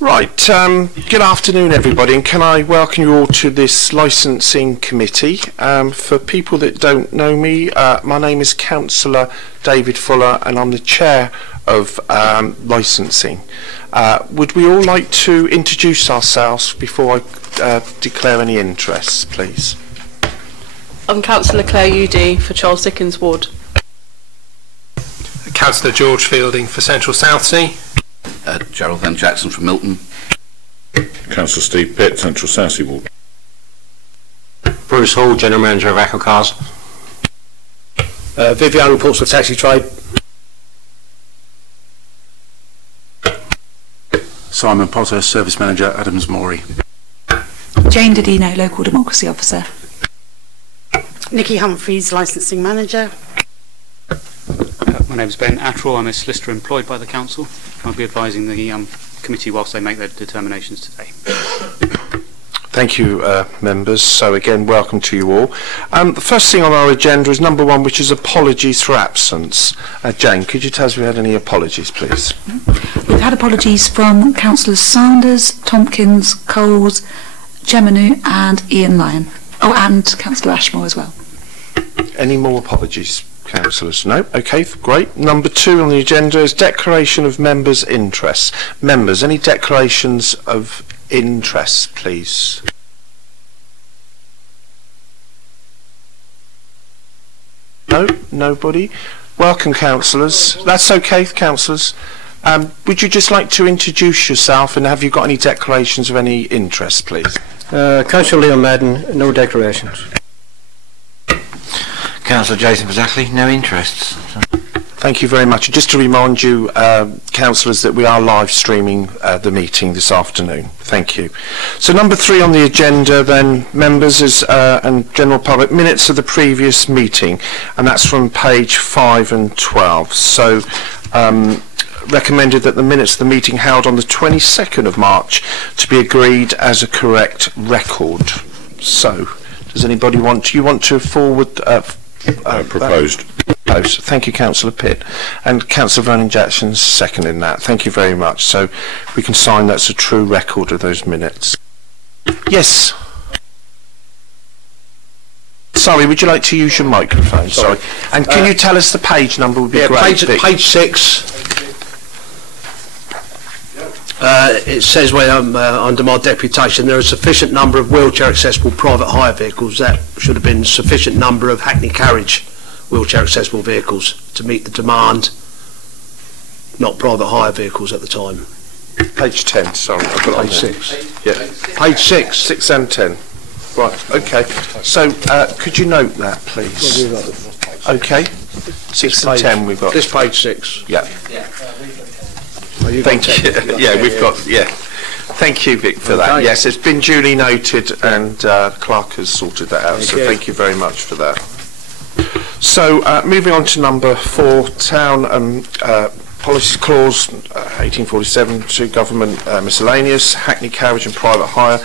Right, good afternoon everybody, and can I welcome you all to this licensing committee. For people that don't know me, my name is Councillor David Fuller and I'm the chair of licensing. Would we all like to introduce ourselves before I declare any interests, please? I'm Councillor Claire UD for Charles Dickens Ward. Councillor George Fielding for Central Southsea. Gerald Van Jackson from Milton. Councillor Steve Pitt, Central Southsea Ward. Bruce Hall, General Manager of Ackle Cars. Vivian, Portsmouth Taxi Trade. Simon Potter, Service Manager, Adams Morey. Jane Didino, Local Democracy Officer. Nikki Humphreys, Licensing Manager. My name is Ben Attrell. I'm a solicitor employed by the Council. I'll be advising the committee whilst they make their determinations today. Thank you, members. So again, welcome to you all. The first thing on our agenda is number 1, which is apologies for absence. Jane, could you tell us if we had any apologies, please? We've had apologies from Councillors Sanders, Tompkins, Coles, Geminu and Ian Lyon. Oh, and Councillor Ashmore as well. Any more apologies, councillors? No? Okay, great. Number 2 on the agenda is declaration of members' interests. Members, any declarations of interest, please? No? Nobody? Welcome, councillors. That's okay, councillors. Would you just like to introduce yourself, and have you got any declarations of any interest, please? Councillor Leon Madden, no declarations. Councillor Jason Bazzackley, no interests. Thank you very much. Just to remind you, councillors, that we are live streaming the meeting this afternoon. Thank you. So number 3 on the agenda then, members, is and general public, minutes of the previous meeting, and that's from page 5 and 12. So recommended that the minutes of the meeting held on the 22nd of March to be agreed as a correct record. So does anybody want to forward proposed. Thank you, Councillor Pitt. And Councillor Vernon Jackson's seconding that. Thank you very much. So we can sign that's a true record of those minutes. Yes. Sorry, would you like to use your microphone? Sorry. And can you tell us the page number? Would be great. Page 6. It says when I'm under my deputation there are a sufficient number of wheelchair accessible private hire vehicles. That should have been sufficient number of Hackney carriage wheelchair accessible vehicles to meet the demand, not private hire vehicles at the time. Page 10, sorry. I've got page 6. Yeah. Page 6. 6 and 10. Right, okay. So could you note that, please? Okay. 6 and 10 we've got. This page 6. Yeah. Thank you. Yeah, we've got, yeah. Thank you, Vic, for that. Yes, it's been duly noted, and the clerk has sorted that out, so thank you very much for that. So, moving on to number 4, Town Policy Clause 1847 to Government Miscellaneous, Hackney Carriage and Private Hire,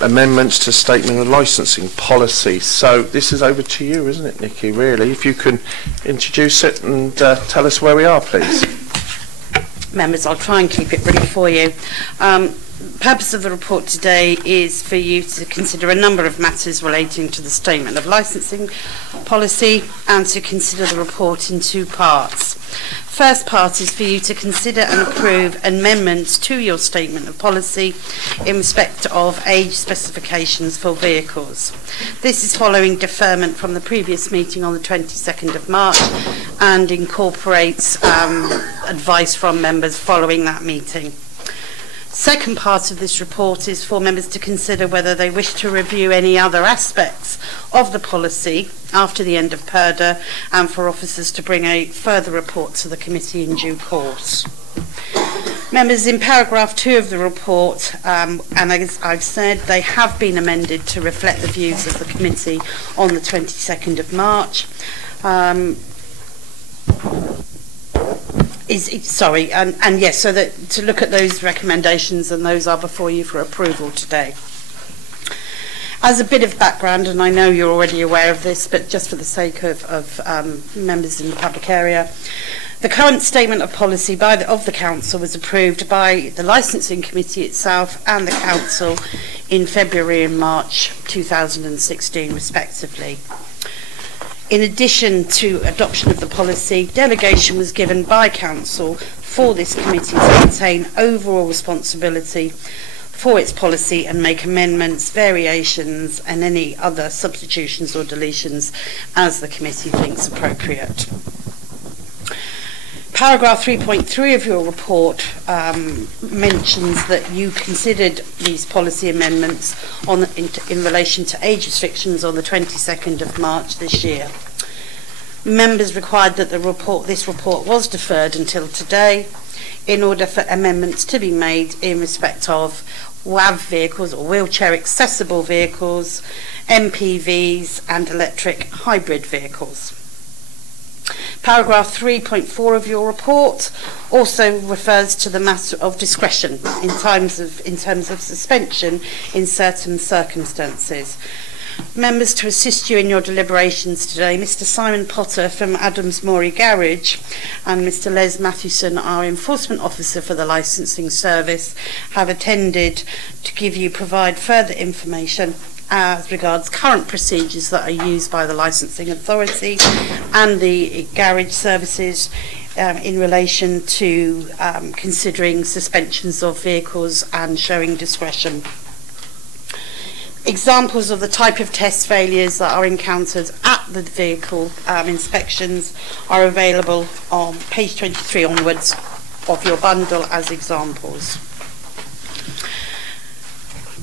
amendments to Statement of Licensing Policy. So, this is over to you, isn't it, Nikki, really? If you can introduce it and tell us where we are, please. Members, I'll try and keep it brief for you. The purpose of the report today is for you to consider a number of matters relating to the Statement of Licensing Policy and to consider the report in 2 parts. First part is for you to consider and approve amendments to your Statement of Policy in respect of age specifications for vehicles. This is following deferment from the previous meeting on the 22nd of March and incorporates advice from members following that meeting. Second part of this report is for members to consider whether they wish to review any other aspects of the policy after the end of PERDA and for officers to bring a further report to the committee in due course. Members, in paragraph 2 of the report, and as I've said, they have been amended to reflect the views of the committee on the 22nd of March. Yes, so that to look at those recommendations, and those are before you for approval today. As a bit of background, and I know you're already aware of this, but just for the sake of members in the public area, The current statement of policy of the Council was approved by the Licensing Committee itself and the Council in February and March 2016 respectively. In addition to adoption of the policy, delegation was given by Council for this committee to maintain overall responsibility for its policy and make amendments, variations and any other substitutions or deletions as the committee thinks appropriate. Paragraph 3.3 of your report mentions that you considered these policy amendments in relation to age restrictions on the 22nd of March this year. Members required that this report was deferred until today in order for amendments to be made in respect of WAV vehicles or wheelchair accessible vehicles, MPVs and electric hybrid vehicles. Paragraph 3.4 of your report also refers to the matter of discretion in terms of suspension in certain circumstances. Members, to assist you in your deliberations today, Mr Simon Potter from Adams Morey Garage and Mr Les Mathewson, our Enforcement Officer for the Licensing Service, have attended to provide further information as regards current procedures that are used by the Licensing Authority and the garage services in relation to considering suspensions of vehicles and showing discretion. Examples of the type of test failures that are encountered at the vehicle inspections are available on page 23 onwards of your bundle as examples.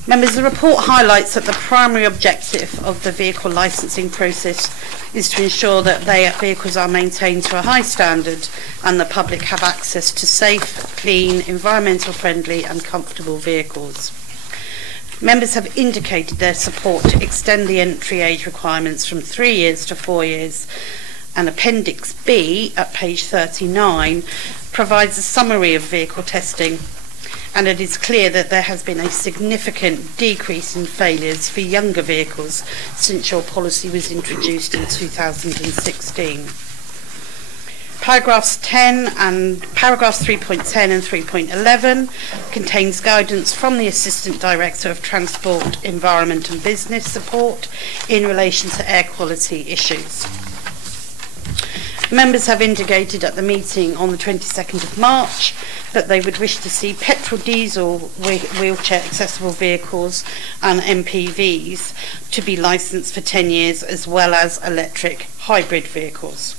Members, the report highlights that the primary objective of the vehicle licensing process is to ensure that vehicles are maintained to a high standard and the public have access to safe, clean, environmental friendly and comfortable vehicles. Members have indicated their support to extend the entry age requirements from 3 years to 4 years, and Appendix B at page 39 provides a summary of vehicle testing, and it is clear that there has been a significant decrease in failures for younger vehicles since your policy was introduced in 2016. Paragraphs 3.10 and 3.11 contains guidance from the Assistant Director of Transport, Environment and Business Support in relation to air quality issues. Members have indicated at the meeting on the 22nd of March that they would wish to see petrol diesel wheelchair accessible vehicles and MPVs to be licensed for 10 years as well as electric hybrid vehicles.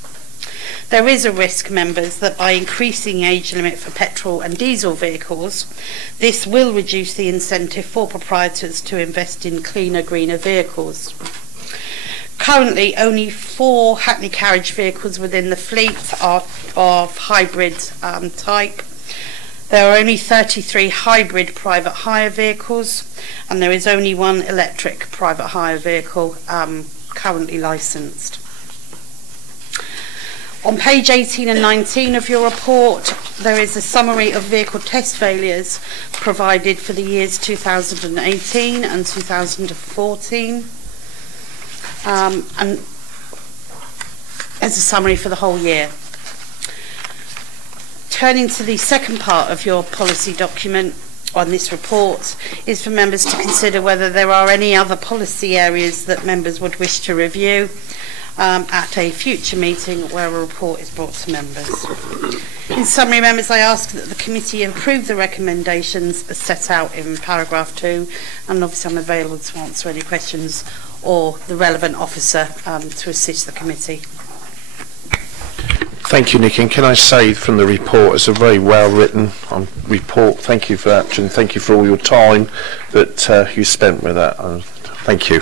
There is a risk, members, that by increasing the age limit for petrol and diesel vehicles, this will reduce the incentive for proprietors to invest in cleaner, greener vehicles. Currently, only 4 Hackney carriage vehicles within the fleet are of hybrid type. There are only 33 hybrid private hire vehicles, and there is only 1 electric private hire vehicle currently licensed. On page 18 and 19 of your report, there is a summary of vehicle test failures provided for the years 2018 and 2014, and as a summary for the whole year. Turning to the second part of your policy document on this report is for members to consider whether there are any other policy areas that members would wish to review at a future meeting where a report is brought to members. In summary, members, I ask that the committee approve the recommendations as set out in paragraph 2, and obviously I'm available to answer any questions or the relevant officer to assist the committee. Thank you, Nick. And can I say from the report, it's a very well written report. Thank you for that, and thank you for all your time that you spent with that. Thank you.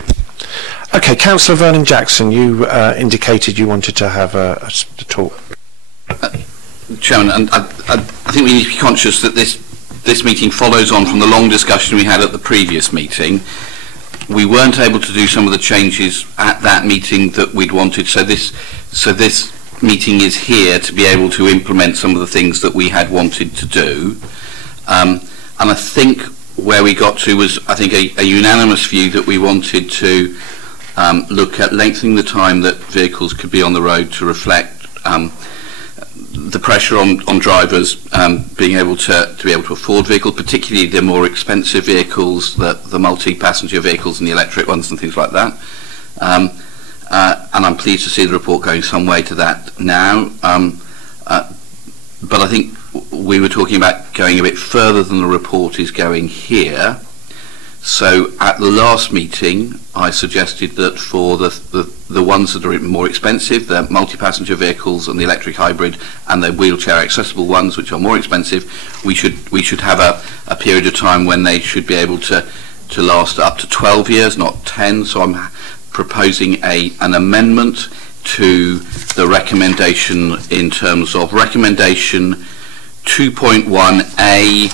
Okay, Councillor Vernon Jackson, you indicated you wanted to have a talk. Chairman, and I think we need to be conscious that this meeting follows on from the long discussion we had at the previous meeting. We weren't able to do some of the changes at that meeting that we'd wanted, so this meeting is here to be able to implement some of the things that we had wanted to do. And I think where we got to was, I think, a unanimous view that we wanted to look at lengthening the time that vehicles could be on the road to reflect the pressure on drivers being able to afford vehicles, particularly the more expensive vehicles, the multi-passenger vehicles and the electric ones and things like that. And I'm pleased to see the report going some way to that now. But I think we were talking about going a bit further than the report is going here. So at the last meeting, I suggested that for the ones that are more expensive, the multi-passenger vehicles and the electric hybrid and the wheelchair accessible ones, which are more expensive, we should have a period of time when they should be able to last up to 12 years, not 10. So I'm proposing an amendment to the recommendation in terms of recommendation 2.1a,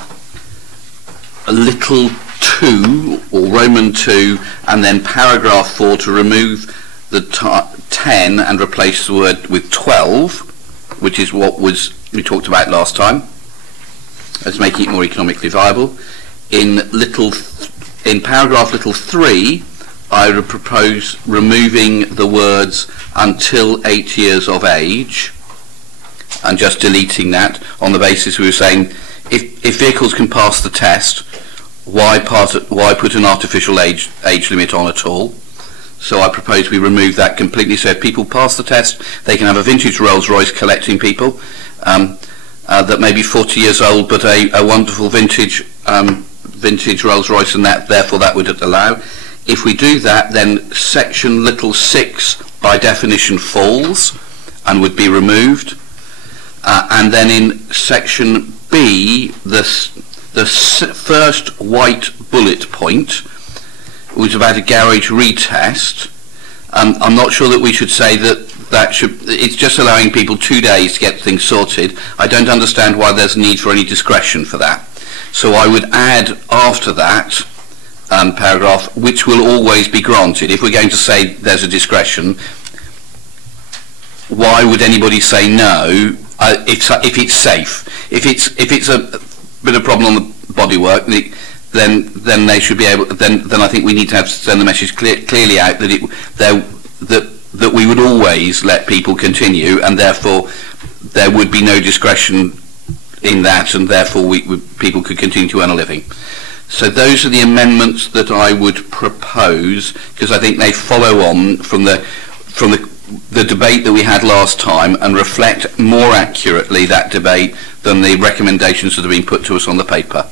little 2 or Roman 2, and then paragraph 4 to remove the 10 and replace the word with 12, which is what we talked about last time, as making it more economically viable. In paragraph little 3, I would propose removing the words until 8 years of age and just deleting that on the basis we were saying if vehicles can pass the test, why put an artificial age limit on at all? So I propose we remove that completely. So if people pass the test, they can have a vintage Rolls-Royce collecting people that may be 40 years old, but a wonderful vintage Rolls-Royce, and therefore that would allow. If we do that, then section little 6 by definition falls and would be removed. And then in section B, the first white bullet point was about a garage retest. I'm not sure that we should say it's just allowing people 2 days to get things sorted. I don't understand why there's need for any discretion for that. So I would add after that paragraph, which will always be granted. If we're going to say there's a discretion, why would anybody say no if it's safe? If it's a bit of problem on the bodywork, then they should be able. Then I think we need to send the message clearly out that we would always let people continue, and therefore there would be no discretion in that, and therefore people could continue to earn a living. So those are the amendments that I would propose, because I think they follow on from the debate that we had last time and reflect more accurately that debate than the recommendations that have been put to us on the paper.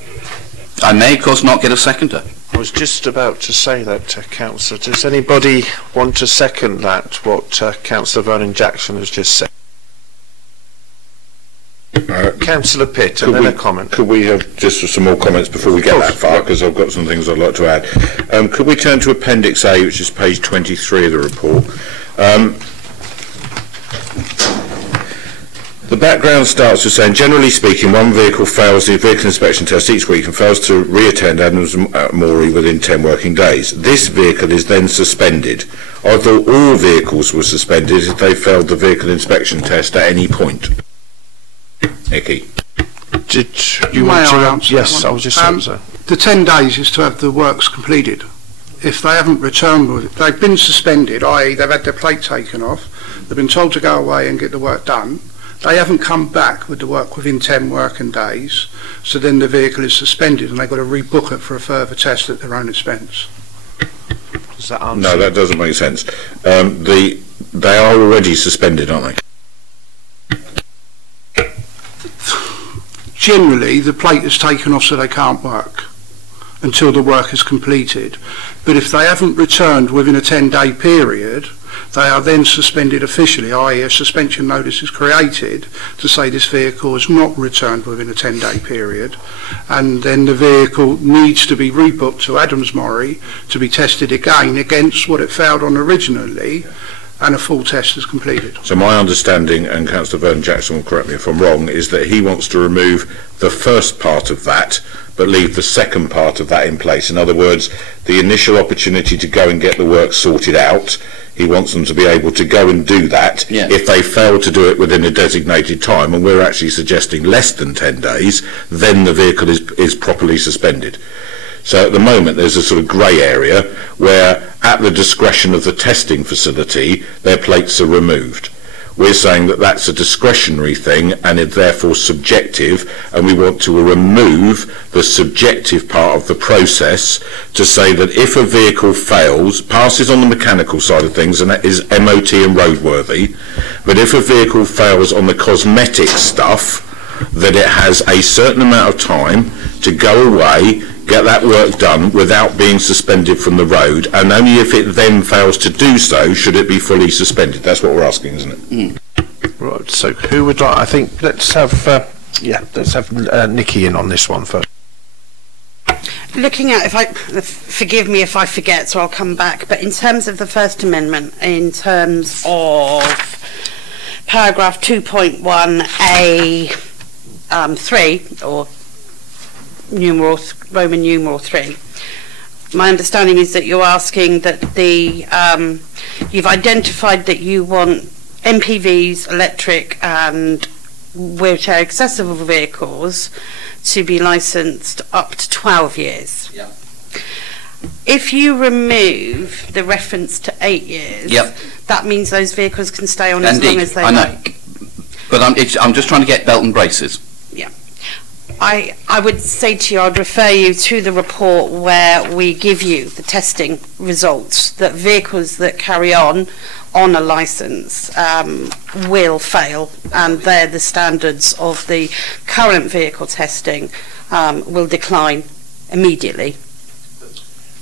I may, of course, not get a seconder. I was just about to say that, Councillor. Does anybody want to second that, what Councillor Vernon-Jackson has just said? Councillor Pitt, and then a comment. Could we have just some more comments before we get that far, because I've got some things I'd like to add. Could we turn to Appendix A, which is page 23 of the report? The background starts with saying, generally speaking, one vehicle fails the vehicle inspection test each week and fails to re-attend Adams Morey within 10 working days. This vehicle is then suspended. I thought all vehicles were suspended if they failed the vehicle inspection test at any point. Nicky. Did you want to answer? Yes, I was just saying so. The 10 days is to have the works completed. If they haven't returned with it, they've been suspended, i.e. they've had their plate taken off, they've been told to go away and get the work done. They haven't come back with the work within 10 working days, so then the vehicle is suspended and they've got to rebook it for a further test at their own expense. Does that answer? No, that doesn't make sense. They are already suspended, aren't they? Generally, the plate is taken off so they can't work until the work is completed. But if they haven't returned within a 10-day period, they are then suspended officially, i.e. a suspension notice is created to say this vehicle has not returned within a 10-day period, and then the vehicle needs to be rebooked to Adams Morey to be tested again against what it failed on originally, and a full test is completed. So my understanding, and Councillor Vernon-Jackson will correct me if I'm wrong, is that he wants to remove the first part of that but leave the second part of that in place. In other words, the initial opportunity to go and get the work sorted out, he wants them to be able to go and do that. Yeah. If they fail to do it within a designated time, and we're actually suggesting less than 10 days, then the vehicle is properly suspended. So at the moment there's a sort of grey area where at the discretion of the testing facility their plates are removed. We're saying that that's a discretionary thing and is therefore subjective, and we want to remove the subjective part of the process to say that if a vehicle fails, passes on the mechanical side of things and that is MOT and roadworthy, but if a vehicle fails on the cosmetic stuff, that it has a certain amount of time to go away, get that work done without being suspended from the road, and only if it then fails to do so should it be fully suspended. That's what we're asking, isn't it? Right, so who would like, I think let's have Nikki in on this one first. Looking at, forgive me if I forget, so I'll come back, but in terms of the First Amendment, in terms of paragraph 2.1a 3, or Roman numeral 3, my understanding is that you're asking that you've identified that you want MPVs, electric and wheelchair accessible vehicles to be licensed up to 12 years. Yeah. If you remove the reference to 8 years, yep, that means those vehicles can stay on as long as they like. But I'm just trying to get belt and braces. Yeah. I would say to you, I'd refer you to the report where we give you the testing results that vehicles that carry on a licence will fail, and they're the standards of the current vehicle testing will decline immediately.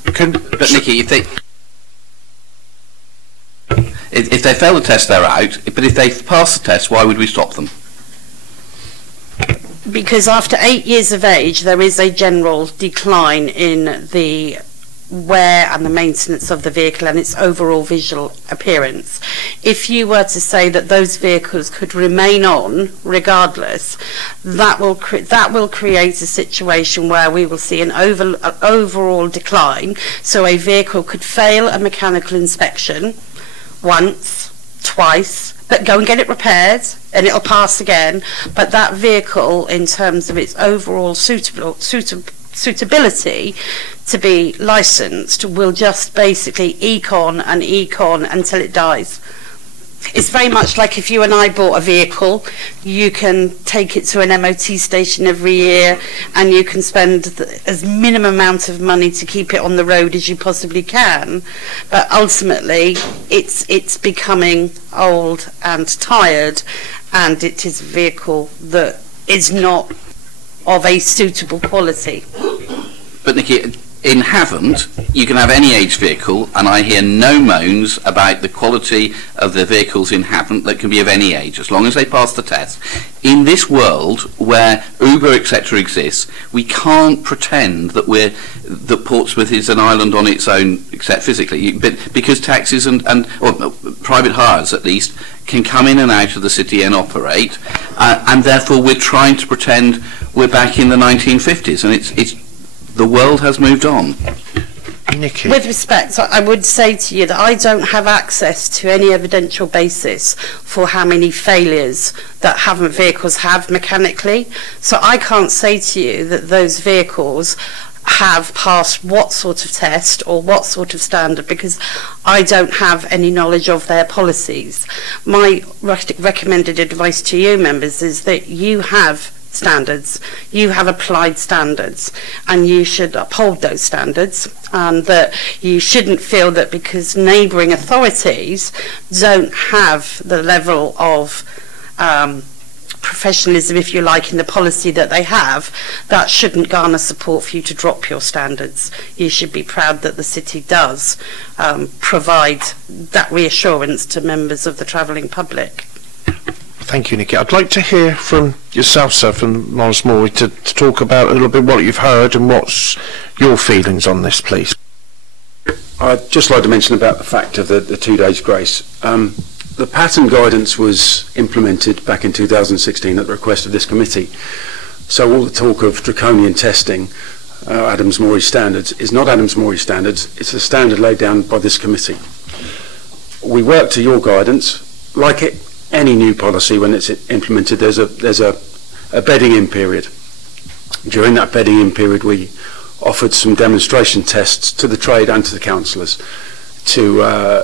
But Nikki, if they fail the test, they're out. But if they pass the test, why would we stop them? Because after 8 years of age, there is a general decline in the wear and the maintenance of the vehicle and its overall visual appearance. If you were to say that those vehicles could remain on regardless, that will create a situation where we will see an overall decline. So a vehicle could fail a mechanical inspection once, twice, but go and get it repaired and it'll pass again. But that vehicle, in terms of its overall suitability to be licensed, will just basically eke on until it dies. It's very much like if you and I bought a vehicle, you can take it to an MOT station every year and you can spend as minimum amount of money to keep it on the road as you possibly can, but ultimately it's becoming old and tired, and it is a vehicle that is not of a suitable quality. But Nikki, in Havant, you can have any age vehicle, and I hear no moans about the quality of the vehicles in Havant that can be of any age, as long as they pass the test. In this world where Uber, etc. exists, we can't pretend that that Portsmouth is an island on its own, except physically, because taxis or private hires at least can come in and out of the city and operate, and therefore we're trying to pretend we're back in the 1950s, and it's the world has moved on. Nikki. With respect, I would say to you that I don't have access to any evidential basis for how many failures that Havant vehicles have mechanically. So I can't say to you that those vehicles have passed what sort of test or what sort of standard, because I don't have any knowledge of their policies. My recommended advice to you members is that you have standards, you have applied standards, and you should uphold those standards, and that you shouldn't feel that because neighbouring authorities don't have the level of professionalism, if you like, in the policy that they have, that shouldn't garner support for you to drop your standards. You should be proud that the city does provide that reassurance to members of the travelling public. Thank you, Nikki. I'd like to hear from yourself, sir, from Morris Morey, to talk about a little bit what you've heard and what's your feelings on this, please. I'd just like to mention about the fact of the 2 days grace. The pattern guidance was implemented back in 2016 at the request of this committee. So all the talk of draconian testing, Adams Morey standards, is not Adams Morey standards, it's a standard laid down by this committee. We work to your guidance. Like any new policy, when it's implemented, there's a bedding in period. During that bedding in period, we offered some demonstration tests to the trade and to the councillors to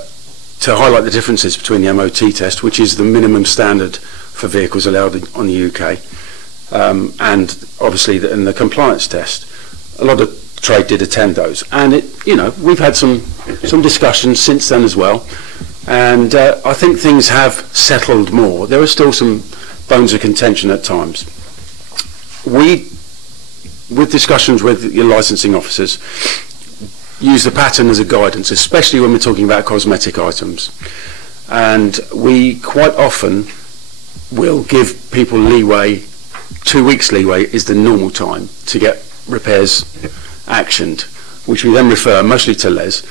to highlight the differences between the MOT test, which is the minimum standard for vehicles allowed on the UK, and obviously the compliance test. A lot of trade did attend those, and we've had some discussions since then as well, and I think things have settled more. There are still some bones of contention at times. With discussions with your licensing officers, use the pattern as a guidance, especially when we're talking about cosmetic items. And we quite often will give people leeway. 2 weeks leeway is the normal time to get repairs actioned, which we then refer mostly to Les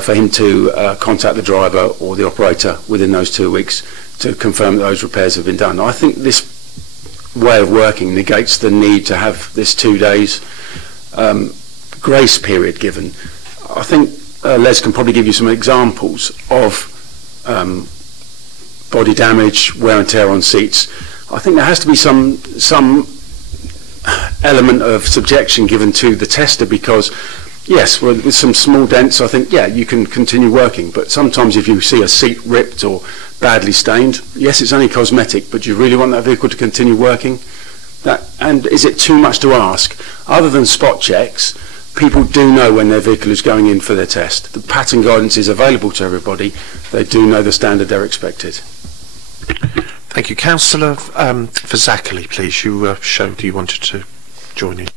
for him to contact the driver or the operator within those 2 weeks to confirm that those repairs have been done. I think this way of working negates the need to have this 2 days grace period given. I think Les can probably give you some examples of body damage, wear and tear on seats. I think there has to be some element of subjection given to the tester, because yes, with some small dents, I think, yeah, you can continue working, but sometimes if you see a seat ripped or badly stained, yes, it's only cosmetic, but do you really want that vehicle to continue working? And is it too much to ask? Other than spot checks, people do know when their vehicle is going in for their test. The pattern guidance is available to everybody. They do know the standard they're expected. Thank you. Councillor Fazakerley, please. You showed you wanted to join in.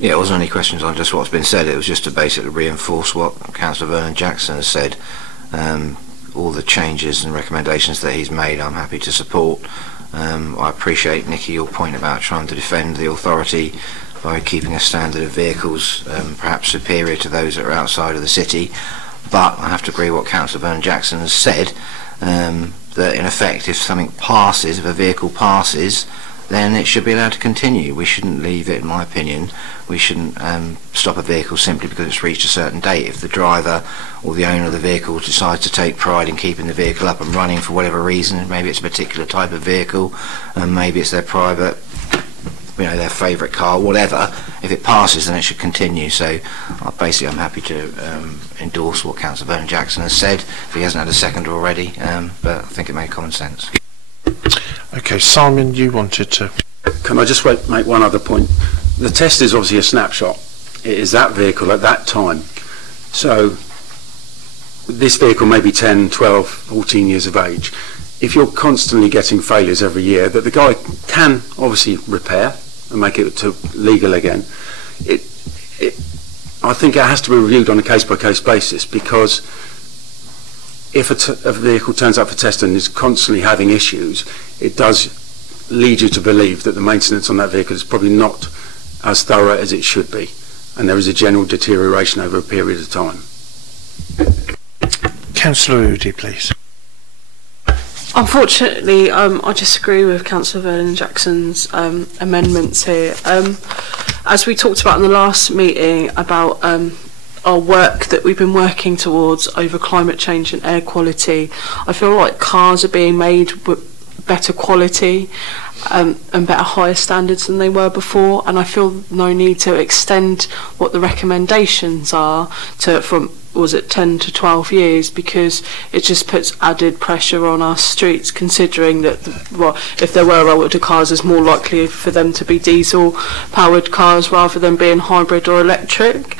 Yeah, it wasn't any questions on just what's been said. It was just to basically reinforce what Councillor Vernon Jackson has said. All the changes and recommendations that he's made, I'm happy to support. I appreciate, Nicky, your point about trying to defend the authority by keeping a standard of vehicles perhaps superior to those that are outside of the city. But I have to agree with what Councillor Vernon Jackson has said, that in effect, if something passes, if a vehicle passes, then it should be allowed to continue. We shouldn't leave it, in my opinion, we shouldn't stop a vehicle simply because it's reached a certain date. If the driver or the owner of the vehicle decides to take pride in keeping the vehicle up and running for whatever reason, maybe it's a particular type of vehicle, and maybe it's their private, their favourite car, whatever, if it passes then it should continue. So basically I'm happy to endorse what Councillor Vernon Jackson has said, if he hasn't had a second already, but I think it made common sense. Okay, Simon, you wanted to... Can I just make one other point? The test is obviously a snapshot. It is that vehicle at that time. So this vehicle may be 10, 12, 14 years of age. If you're constantly getting failures every year that the guy can obviously repair and make it to legal again, I think it has to be reviewed on a case-by-case basis, because if a vehicle turns up for test and is constantly having issues, it does lead you to believe that the maintenance on that vehicle is probably not as thorough as it should be, and there is a general deterioration over a period of time. Councillor Udy, please. Unfortunately, I disagree with Councillor Vernon Jackson's amendments here. As we talked about in the last meeting about our work that we've been working towards over climate change and air quality, I feel like cars are being made with better quality and better higher standards than they were before, and I feel no need to extend what the recommendations are to from 10 to 12 years, because it just puts added pressure on our streets, considering that if there were older cars, it's more likely for them to be diesel powered cars rather than being hybrid or electric.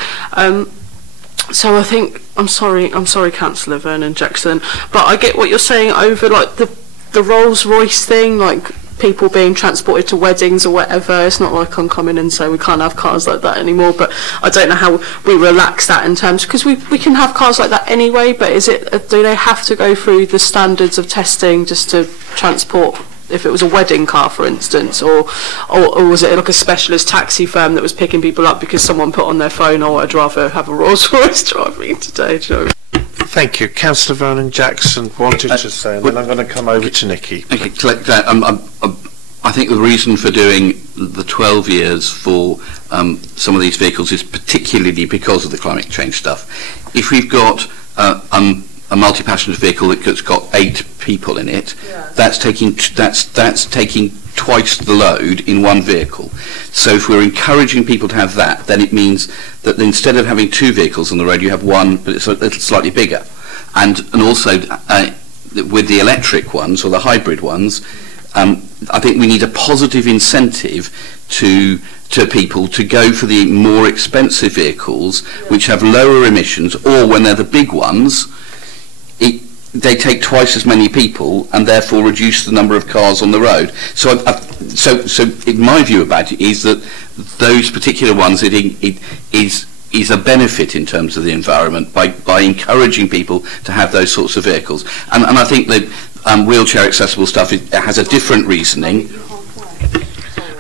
So I think, I'm sorry Councillor Vernon Jackson, but I get what you're saying over like the Rolls-Royce thing, like people being transported to weddings or whatever. It's not like I'm coming and saying we can't have cars like that anymore, but I don't know how we relax that in terms, because we can have cars like that anyway, but do they have to go through the standards of testing just to transport, if it was a wedding car, for instance, or was it like a specialist taxi firm that was picking people up because someone put on their phone, oh, I'd rather have a Rolls-Royce driving today, do you know? Thank you. Councillor Vernon Jackson wanted to say, and then I'm going to come over to Nicky. Okay, I think the reason for doing the 12 years for some of these vehicles is particularly because of the climate change stuff. If we've got a multi-passenger vehicle that's got 8 people in it, that's taking twice the load in one vehicle. So if we're encouraging people to have that, then it means that instead of having 2 vehicles on the road, you have one, but it's a little slightly bigger. and also with the electric ones or the hybrid ones, I think we need a positive incentive to people to go for the more expensive vehicles which have lower emissions, or when they're the big ones, they take twice as many people and therefore reduce the number of cars on the road. So, so in my view about it is that those particular ones, it is a benefit in terms of the environment by encouraging people to have those sorts of vehicles. And I think that wheelchair accessible stuff has a different reasoning.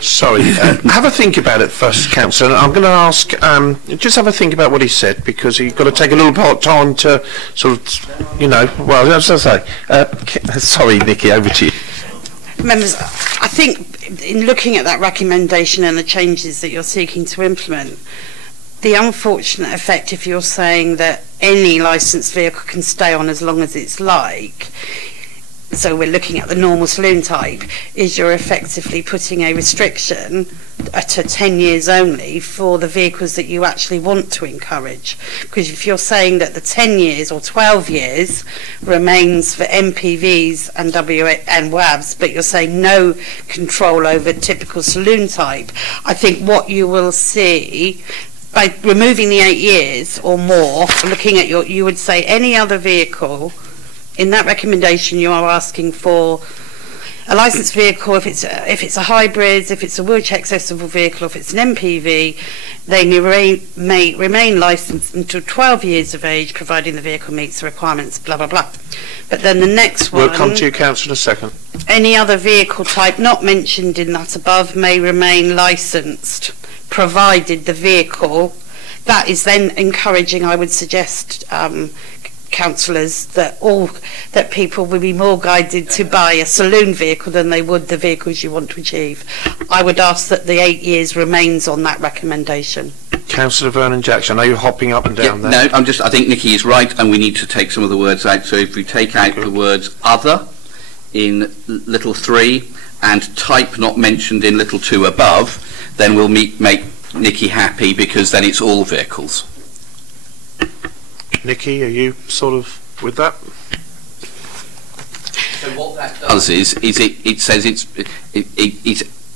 Sorry, have a think about it first, Councillor. I'm going to ask, just have a think about what he said, because you've got to take a little bit of time to sort of, you know, well, as I say, sorry, Nikki, over to you. Members, I think in looking at that recommendation and the changes that you're seeking to implement, the unfortunate effect, if you're saying that any licensed vehicle can stay on as long as it's like, so we're looking at the normal saloon type, is you're effectively putting a restriction to 10 years only for the vehicles that you actually want to encourage. Because if you're saying that the 10 years or 12 years remains for MPVs and WAVs, but you're saying no control over typical saloon type, I think what you will see by removing the 8 years or more, looking at you would say any other vehicle. In that recommendation, you are asking for a licensed vehicle, if it's a hybrid, if it's a wheelchair accessible vehicle, if it's an MPV, they may remain licensed until 12 years of age, providing the vehicle meets the requirements, blah, blah, blah. But then the next one... We'll come to you, Councillor, in a second. Any other vehicle type not mentioned in that above may remain licensed, provided the vehicle... That is then encouraging, I would suggest, councillors, that people will be more guided to buy a saloon vehicle than they would the vehicles you want to achieve. I would ask that the 8 years remains on that recommendation. Councillor Vernon Jackson, are you hopping up and down there? No, I think Nikki is right, and we need to take some of the words out. So if we take out the words other in little 3 and type not mentioned in little 2 above, then we'll make Nikki happy, because then it's all vehicles. Nikki, are you sort of with that? So what that does is it says it's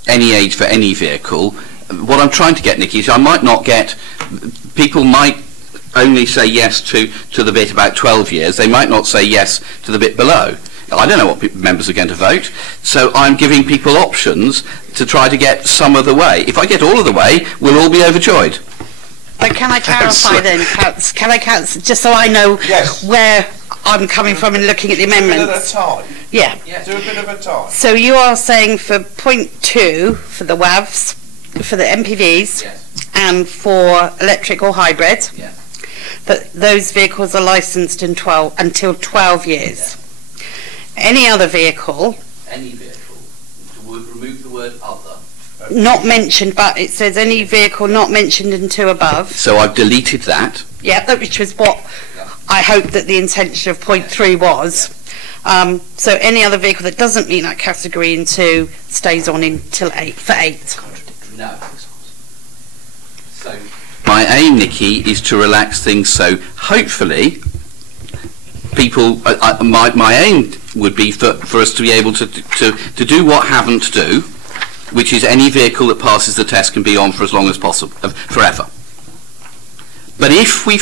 any age for any vehicle. What I'm trying to get, Nikki, is I might not get, people might only say yes to the bit about 12 years. They might not say yes to the bit below. I don't know what members are going to vote, so I'm giving people options to try to get some of the way. If I get all of the way, we'll all be overjoyed. But can I clarify then, can I just so I know where I'm coming from in looking at the amendments? Do a bit of a time. Yeah. Yes. Do a bit of a time. So you are saying for point 2, for the WAVs, for the MPVs, and for electric or hybrid, that those vehicles are licensed until 12 years. Any other vehicle. Any vehicle. Remove the word other. Not mentioned, but it says any vehicle not mentioned in 2 above. So I've deleted that. Yeah, which was what I hope that the intention of point 3 was. So any other vehicle that doesn't meet that category in 2 stays on until 8 for 8. No. So my aim, Nikki, is to relax things. So hopefully, people. My aim would be for us to be able to do what haven't do, which is any vehicle that passes the test can be on for as long as possible, forever. But if I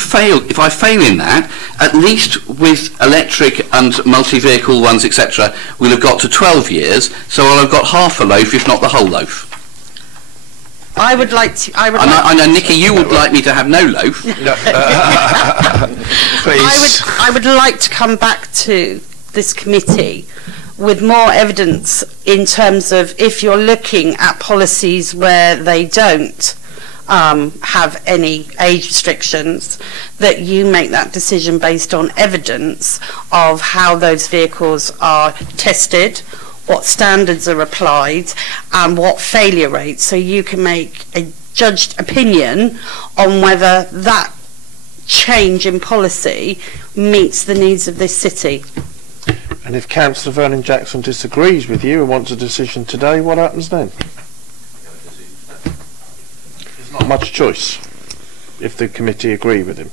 fail in that, at least with electric and multi-vehicle ones, etc., we'll have got to 12 years, so I'll have got half a loaf, if not the whole loaf. I would like to... I know, Nikki, you would like me to have no loaf. Please. I would like to come back to this committee with more evidence in terms of if you're looking at policies where they don't have any age restrictions, that you make that decision based on evidence of how those vehicles are tested, what standards are applied, and what failure rates, so you can make a judged opinion on whether that change in policy meets the needs of this city. And if Councillor Vernon Jackson disagrees with you and wants a decision today, what happens then? There's not much choice if the committee agree with him.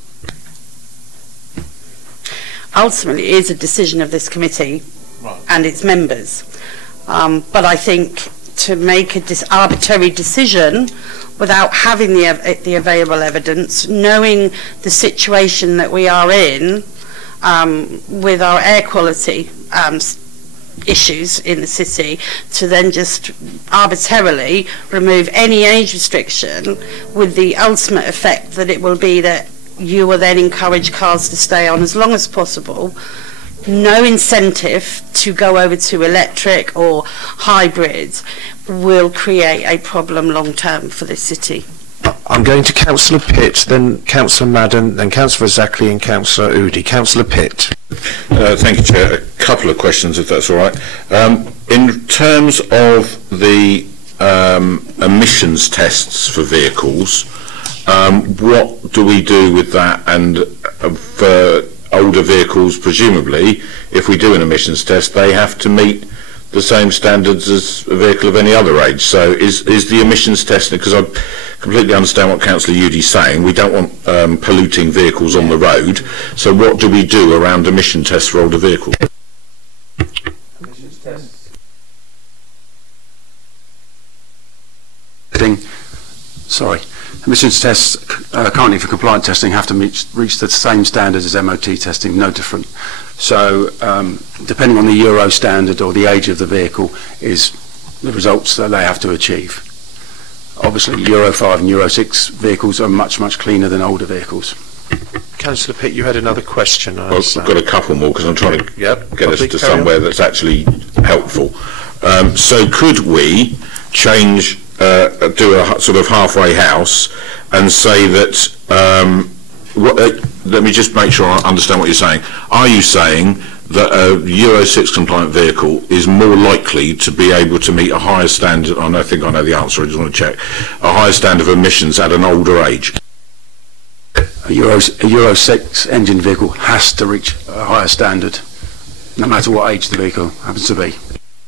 ultimately is a decision of this committee and its members. But I think to make a arbitrary decision without having the available evidence, knowing the situation that we are in with our air quality issues in the city, to then just arbitrarily remove any age restriction with the ultimate effect that it will be that you will then encourage cars to stay on as long as possible. No incentive to go over to electric or hybrids will create a problem long term for this city. I'm going to Councillor Pitt, then Councillor Madden, then Councillor Zachary and Councillor Udi. Councillor Pitt. Thank you, Chair. A couple of questions, if that's all right. In terms of the emissions tests for vehicles, what do we do with that? And for older vehicles, presumably, if we do an emissions test, they have to meet the same standards as a vehicle of any other age. So is the emissions testing, because I completely understand what Councillor Udi's saying, we don't want polluting vehicles on the road, so what do we do around emission tests for older vehicles? Emissions tests. Emissions tests currently for compliant testing have to reach the same standards as MOT testing, no different. So depending on the Euro standard or the age of the vehicle is the results that they have to achieve. Obviously Euro 5 and Euro 6 vehicles are much, much cleaner than older vehicles. Councillor Pitt, you had another question. Well, I've got a couple more because I'm trying to get us to somewhere that's actually helpful. So could we change, do a sort of halfway house and say that, let me just make sure I understand what you're saying. Are you saying that a Euro 6 compliant vehicle is more likely to be able to meet a higher standard, I think I know the answer, I just want to check, a higher standard of emissions at an older age? A Euro 6 engine vehicle has to reach a higher standard, no matter what age the vehicle happens to be.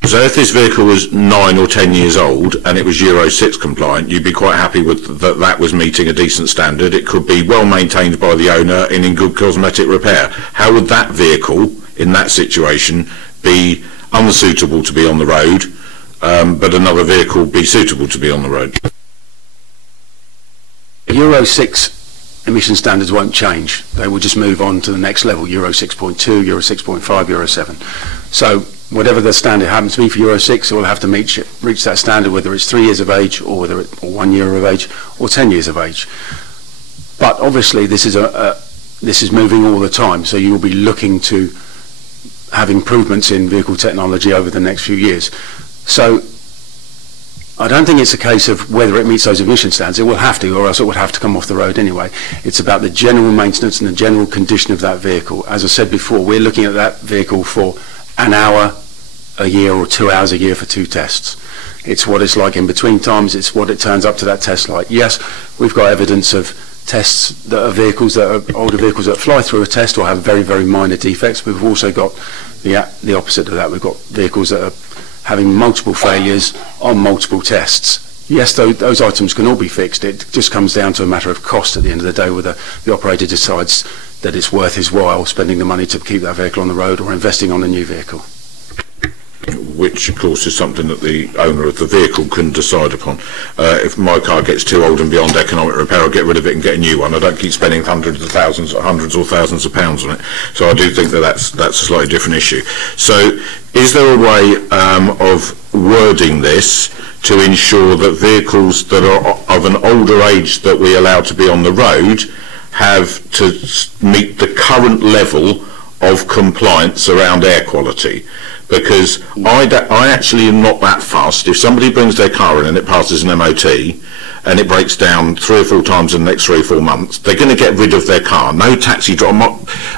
So if this vehicle was 9 or 10 years old and it was Euro 6 compliant, you'd be quite happy with that was meeting a decent standard. It could be well maintained by the owner and in good cosmetic repair. How would that vehicle, in that situation, be unsuitable to be on the road, but another vehicle be suitable to be on the road? Euro 6 emission standards won't change. They will just move on to the next level, Euro 6.2, Euro 6.5, Euro 7. So whatever the standard happens to be for Euro 6, it will have to reach that standard, whether it's 3 years of age or whether it's 1 year of age or 10 years of age. But obviously this is moving all the time, so you will be looking to have improvements in vehicle technology over the next few years. So I don't think it's a case of whether it meets those emission standards. It will have to, or else it would have to come off the road anyway. It's about the general maintenance and the general condition of that vehicle. As I said before, we're looking at that vehicle for an hour a year or 2 hours a year for 2 tests. It's what it's like in between times. It's what it turns up to that test like. Yes, we've got evidence of tests that are vehicles that are older vehicles that fly through a test or have very, very minor defects. We've also got the opposite of that. We've got vehicles that are having multiple failures on multiple tests. Yes, those items can all be fixed. It just comes down to a matter of cost at the end of the day, whether the operator decides that it's worth his while spending the money to keep that vehicle on the road or investing on a new vehicle. Which, of course, is something that the owner of the vehicle can decide upon. If my car gets too old and beyond economic repair, I'll get rid of it and get a new one. I don't keep spending hundreds or thousands of pounds on it. So I do think that that's a slightly different issue. So is there a way of wording this to ensure that vehicles that are of an older age that we allow to be on the road have to meet the current level of compliance around air quality? Because I actually am not that fussed. If somebody brings their car in and it passes an MOT and it breaks down 3 or 4 times in the next 3 or 4 months, they're going to get rid of their car. No taxi driver.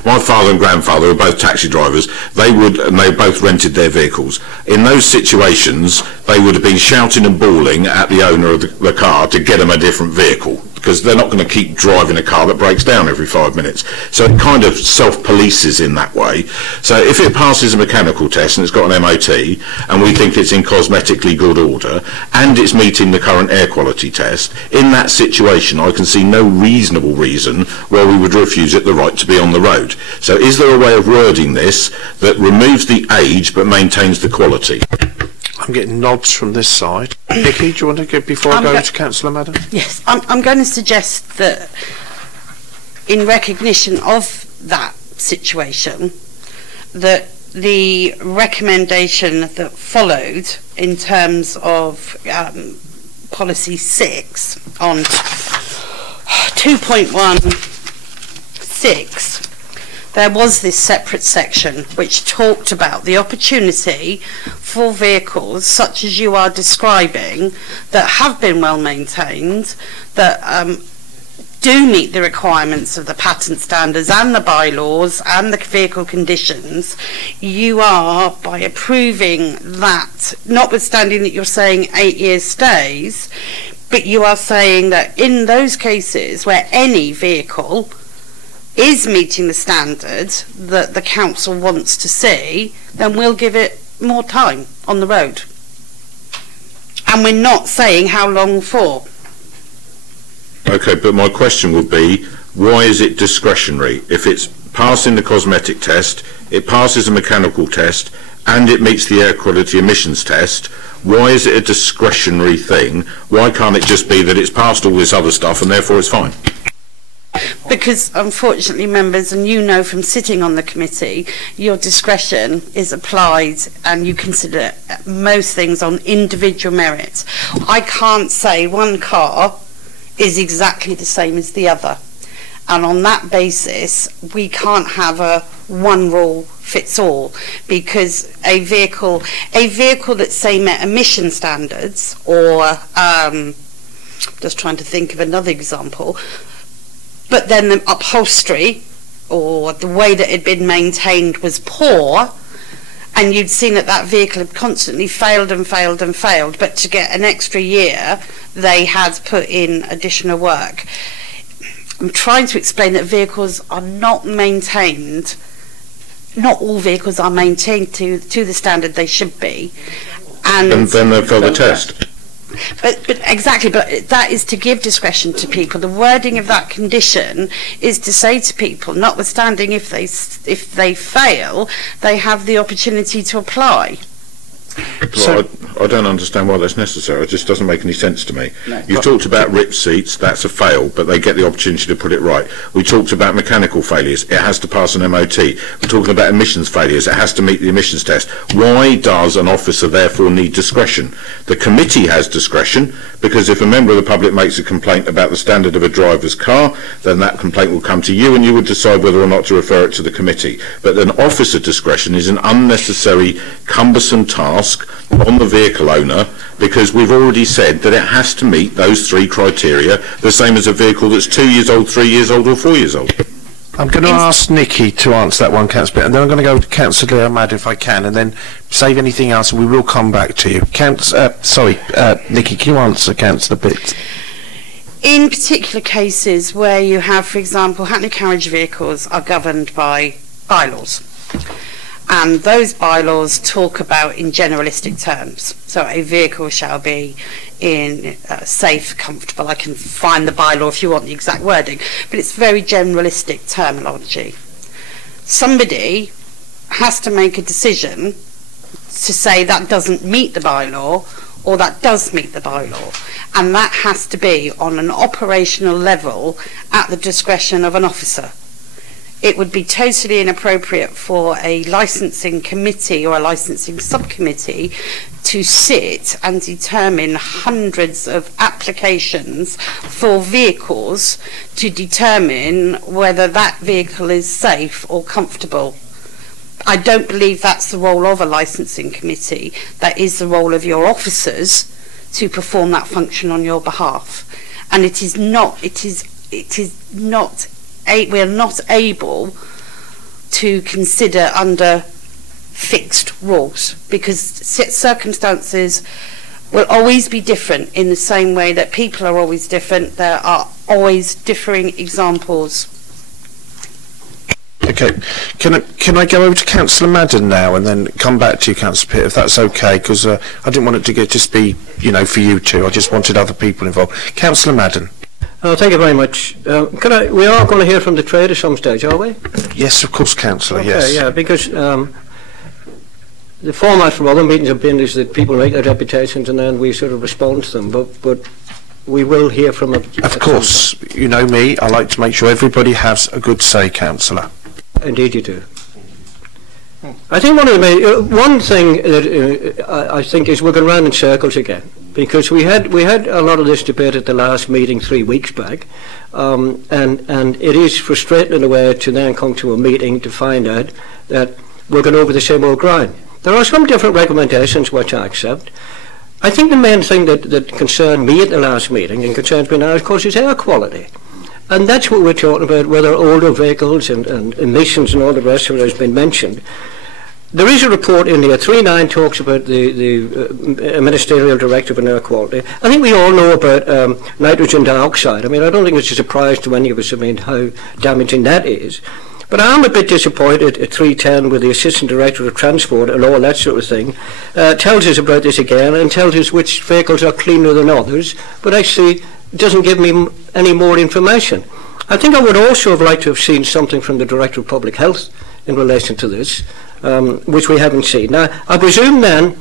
My father and grandfather are both taxi drivers. They both rented their vehicles. In those situations, they would have been shouting and bawling at the owner of the car to get them a different vehicle, because they're not going to keep driving a car that breaks down every 5 minutes. So it kind of self-polices in that way. So if it passes a mechanical test and it's got an MOT, and we think it's in cosmetically good order, and it's meeting the current air quality test, in that situation I can see no reasonable reason why we would refuse it the right to be on the road. So is there a way of wording this that removes the age but maintains the quality? I'm getting nods from this side. Nikki, do you want to go before I go to Councillor Madden? Yes, I'm going to suggest that in recognition of that situation, that the recommendation that followed in terms of policy 6 on 2.16, there was this separate section which talked about the opportunity for vehicles such as you are describing that have been well maintained, that do meet the requirements of the patent standards and the bylaws and the vehicle conditions. You are, by approving that, notwithstanding that you're saying 8 years stays, but you are saying that in those cases where any vehicle is meeting the standard that the council wants to see, then we'll give it more time on the road. And we're not saying how long for. Okay, but my question would be, why is it discretionary? If it's passing the cosmetic test, it passes a mechanical test, and it meets the air quality emissions test, why is it a discretionary thing? Why can't it just be that it's passed all this other stuff and therefore it's fine? Because unfortunately, members, and you know from sitting on the committee, your discretion is applied and you consider most things on individual merit. I can't say one car is exactly the same as the other, and on that basis we can't have a one rule fits all, because a vehicle that say met emission standards, or just trying to think of another example, but then the upholstery or the way that it had been maintained was poor, and you'd seen that that vehicle had constantly failed and failed and failed, but to get an extra year they had put in additional work. I'm trying to explain that vehicles are not maintained, not all vehicles are maintained to the standard they should be, and then they fail the test. But exactly, but that is to give discretion to people. The wording of that condition is to say to people, notwithstanding if they fail, they have the opportunity to apply. So, I don't understand why that's necessary. It just doesn't make any sense to me. No. You've talked about ripped seats, that's a fail, but they get the opportunity to put it right. We talked about mechanical failures, it has to pass an MOT. We're talking about emissions failures, it has to meet the emissions test. Why does an officer therefore need discretion? The committee has discretion, because if a member of the public makes a complaint about the standard of a driver's car, then that complaint will come to you and you would decide whether or not to refer it to the committee. But then officer discretion is an unnecessary, cumbersome task on the vehicle owner, because we've already said that it has to meet those 3 criteria, the same as a vehicle that's 2 years old, 3 years old or 4 years old. I'm going to ask Nikki to answer that one, Councillor, and then I'm going to go to Councillor Ahmad if I can, and then save anything else and we will come back to you. Nikki, can you answer Councillor Pitts? In particular cases where you have, for example, Hackney carriage vehicles are governed by bylaws, and those bylaws talk about in generalistic terms. So a vehicle shall be in safe, comfortable. I can find the bylaw if you want the exact wording, but it's very generalistic terminology. Somebody has to make a decision to say that doesn't meet the bylaw or that does meet the bylaw, and that has to be on an operational level at the discretion of an officer. It would be totally inappropriate for a licensing committee or a licensing subcommittee to sit and determine hundreds of applications for vehicles to determine whether that vehicle is safe or comfortable. I don't believe that's the role of a licensing committee. That is the role of your officers to perform that function on your behalf. And we're not able to consider under fixed rules, because circumstances will always be different, in the same way that people are always different. There are always differing examples. Okay, can I go over to Councillor Madden now and then come back to you, Councillor Pitt, if that's okay, because I didn't want it to just be, you know, for you two. I just wanted other people involved. Councillor Madden. Thank you very much. We are going to hear from the trade at some stage, are we? Yes, of course, Councillor, okay, yes. Yeah, because the format from other meetings have been is that people make their deputations and then we sort of respond to them, but we will hear from them. Of course, you know me, I like to make sure everybody has a good say, Councillor. Indeed you do. I think one thing that I think is we're going round in circles again, because we had a lot of this debate at the last meeting 3 weeks back, and it is frustrating in a way to then come to a meeting to find out that we're going over the same old grind. There are some different recommendations which I accept. I think the main thing that concerned me at the last meeting and concerns me now, of course, is air quality. And that's what we're talking about, whether older vehicles and emissions and all the rest of it has been mentioned. There is a report in here, 3.9 talks about the Ministerial Directive on Air Quality. I think we all know about nitrogen dioxide. I mean, I don't think it's a surprise to any of us, I mean, how damaging that is. But I'm a bit disappointed at 3.10 with the Assistant Director of Transport and all that sort of thing. Tells us about this again and tells us which vehicles are cleaner than others, but actually doesn't give me any more information. I think I would also have liked to have seen something from the Director of Public Health in relation to this, which we haven't seen. Now, I presume then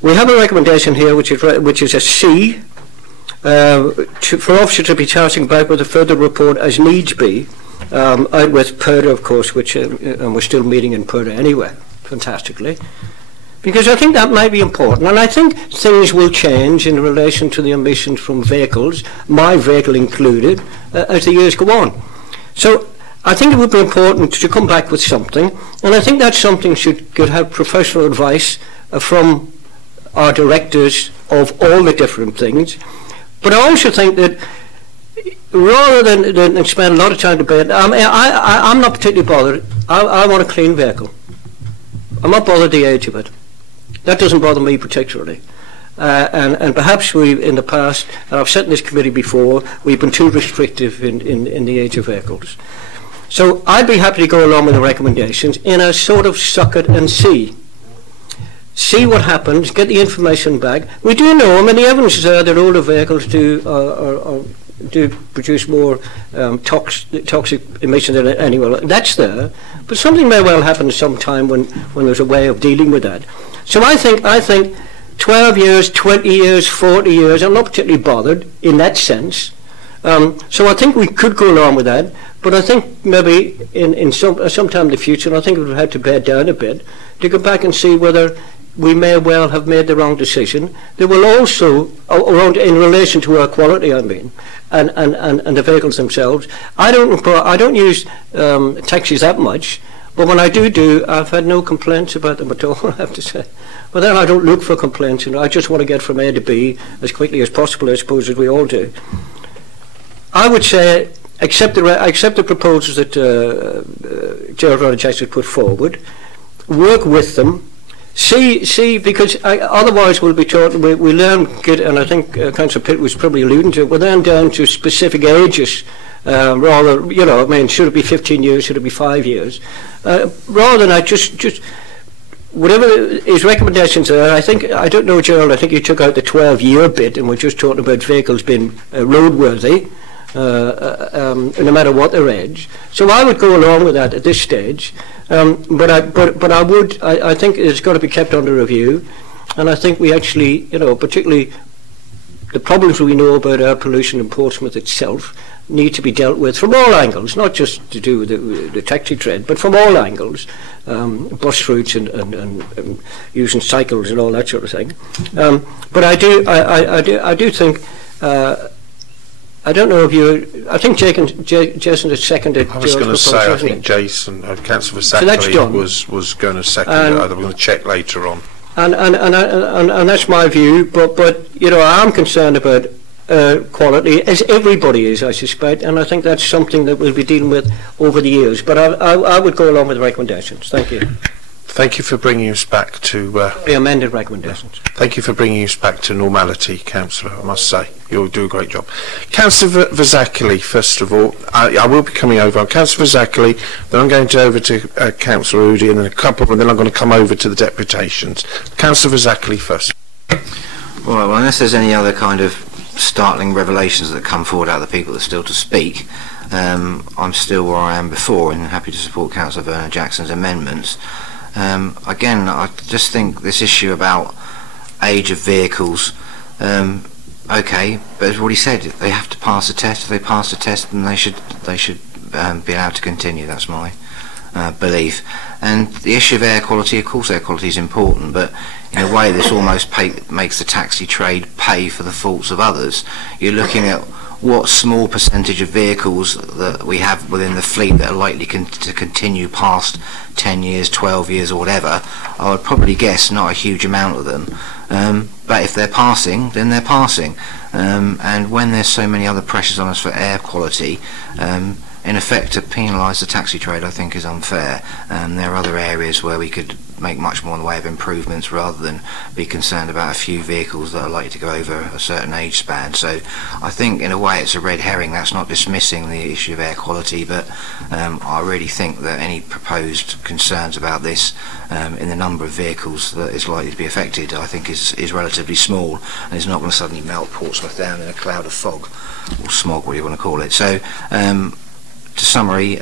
we have a recommendation here which is a C, for officers to be charging back with a further report as needs be, out with PERDA, of course, which and we're still meeting in PERDA anyway, fantastically. Because I think that might be important, and I think things will change in relation to the emissions from vehicles, my vehicle included, as the years go on. So I think it would be important to come back with something, and I think that something could have professional advice from our directors of all the different things. But I also think that rather than spend a lot of time debating, I'm not particularly bothered. I want a clean vehicle. I'm not bothered the age of it. That doesn't bother me particularly. And perhaps we, in the past, and I've said in this committee before, we've been too restrictive in the age of vehicles. So I'd be happy to go along with the recommendations in a sort of suck it and see. See what happens, get the information back. We do know, I mean, the evidence is there that older vehicles do produce more toxic emissions than anyone. That's there, but something may well happen sometime when there's a way of dealing with that. So I think 12 years, 20 years, 40 years, I'm not particularly bothered in that sense. So I think we could go along with that, but I think maybe in sometime in the future, and I think we've had to bear down a bit, to go back and see whether we may well have made the wrong decision. There will also, around in relation to air quality, I mean, and the vehicles themselves. I don't use taxis that much, but when I do, I've had no complaints about them at all, I have to say. But then I don't look for complaints, I just want to get from A to B as quickly as possible, I suppose, as we all do. I would say, accept the proposals that Gerald Ronald Jackson put forward, work with them, see, because otherwise we'll be taught, we learn, and I think Councillor Pitt was probably alluding to it, we're then down to specific ages, rather, you know, I mean, should it be 15 years, should it be 5 years? Rather than I just whatever his recommendations are, I don't know, Gerald, I think you took out the 12-year bit, and we're just talking about vehicles being roadworthy, no matter what their age. So I would go along with that at this stage, but I think it's got to be kept under review, and I think we actually, you know, particularly the problems we know about air pollution in Portsmouth itself need to be dealt with from all angles, not just to do with the taxi trade, but from all angles, bus routes and using cycles and all that sort of thing. But I do think. I don't know if you. I think Jason has seconded. I was going to say, I think Jason, Councillor Vasackley was going to second it. I'm going to check later on. And that's my view. But you know, I'm concerned about quality, as everybody is, I suspect, and I think that's something that we'll be dealing with over the years. But I would go along with the recommendations. Thank you. Thank you for bringing us back to... The amended recommendations. Thank you for bringing us back to normality, Councillor, I must say. You'll do a great job. Councillor Vazacali, first of all. I will be coming over. I'm Councillor Vazacali, then I'm going over to Councillor Udi and then a couple, and then I'm going to come over to the deputations. Councillor Vazacali first. Well, unless there's any other kind of startling revelations that come forward out of the people that are still to speak, I'm still where I am before and happy to support Councillor Vernon Jackson's amendments. Again, I just think this issue about age of vehicles, okay, but as already said, they have to pass a test. If they pass the test, then they should be allowed to continue. That's my belief. And the issue of air quality, of course air quality is important, but in a way this almost makes the taxi trade pay for the faults of others. You're looking at what small percentage of vehicles that we have within the fleet that are likely to continue past 10 years, 12 years or whatever. I would probably guess not a huge amount of them. But if they're passing, then they're passing. And when there's so many other pressures on us for air quality, in effect to penalise the taxi trade I think is unfair. There are other areas where we could make much more in the way of improvements rather than be concerned about a few vehicles that are likely to go over a certain age span. So I think in a way it's a red herring. That's not dismissing the issue of air quality, but I really think that any proposed concerns about this in the number of vehicles that is likely to be affected I think is relatively small, and it's not going to suddenly melt Portsmouth down in a cloud of fog or smog, what you want to call it. So to summary,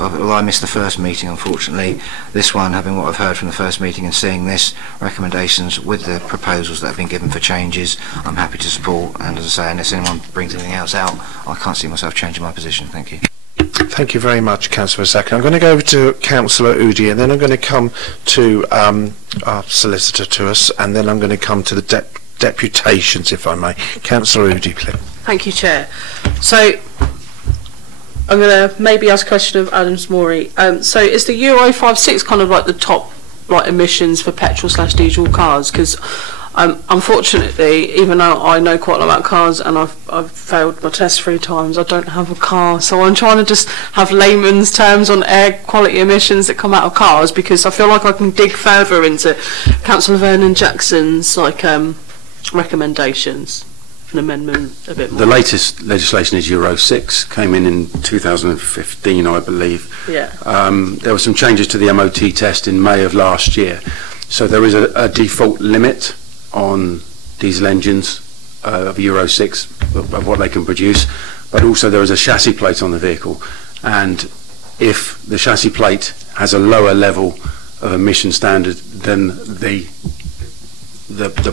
although I missed the first meeting unfortunately, this one, having what I've heard from the first meeting and seeing this, recommendations with the proposals that have been given for changes, I'm happy to support, and as I say, unless anyone brings anything else out, I can't see myself changing my position. Thank you. Thank you very much, Councillor Vazacali. I'm going to go over to Councillor Udi, and then I'm going to come to our solicitor to us, and then I'm going to come to the deputations, if I may. Councillor Udi, please. Thank you, Chair. So I'm going to maybe ask a question of Adams Morey. So is the Euro 5/6 kind of like the top emissions for petrol/diesel cars? Because unfortunately, even though I know quite a lot about cars and I've failed my test 3 times, I don't have a car. So I'm trying to just have layman's terms on air quality emissions that come out of cars, because I feel like I can dig further into Councillor Vernon Jackson's recommendations. An amendment a bit more. The latest legislation is Euro 6, came in 2015, I believe. Yeah. There were some changes to the MOT test in May of last year. So there is a default limit on diesel engines of Euro 6 of what they can produce, but also there is a chassis plate on the vehicle, and if the chassis plate has a lower level of emission standard than the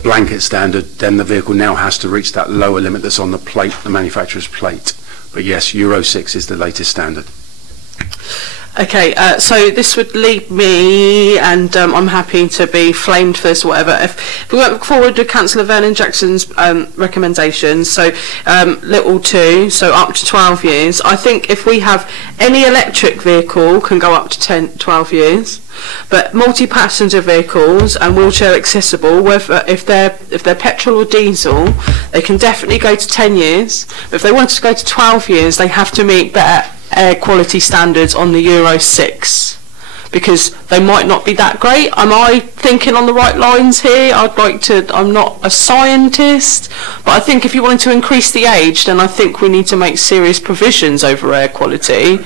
blanket standard, then the vehicle now has to reach that lower limit that's on the plate, the manufacturer's plate. But yes, Euro 6 is the latest standard. Okay, so this would lead me, and I'm happy to be flamed for this or whatever, if we went forward to Councillor Vernon Jackson's recommendations, so little 2, so up to 12 years. I think if we have any electric vehicle can go up to 12 years, but multi-passenger vehicles and wheelchair accessible, whether if they're petrol or diesel, they can definitely go to 10 years. But if they wanted to go to 12 years, they have to meet better air quality standards on the Euro 6, because they might not be that great. Am I thinking on the right lines here? I'm not a scientist, but I think if you wanted to increase the age, then I think we need to make serious provisions over air quality.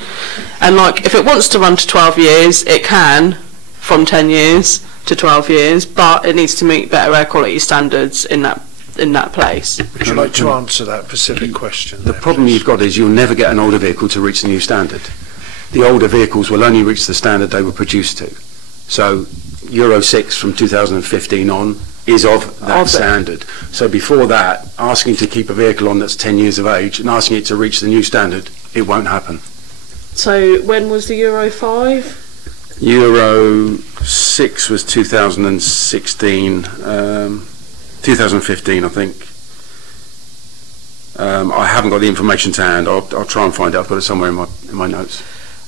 And if it wants to run to 12 years, it can, from 10 years to 12 years, but it needs to meet better air quality standards in that place. Would you like to answer that specific question? The problem you've got is you'll never get an older vehicle to reach the new standard. The older vehicles will only reach the standard they were produced to. So Euro 6 from 2015 on is of that standard. So before that, asking to keep a vehicle on that's 10 years of age and asking it to reach the new standard, it won't happen. So when was the Euro 5? Euro 6 was 2016, 2015 I think. I haven't got the information to hand. I'll try and find it. I've got it somewhere in my notes.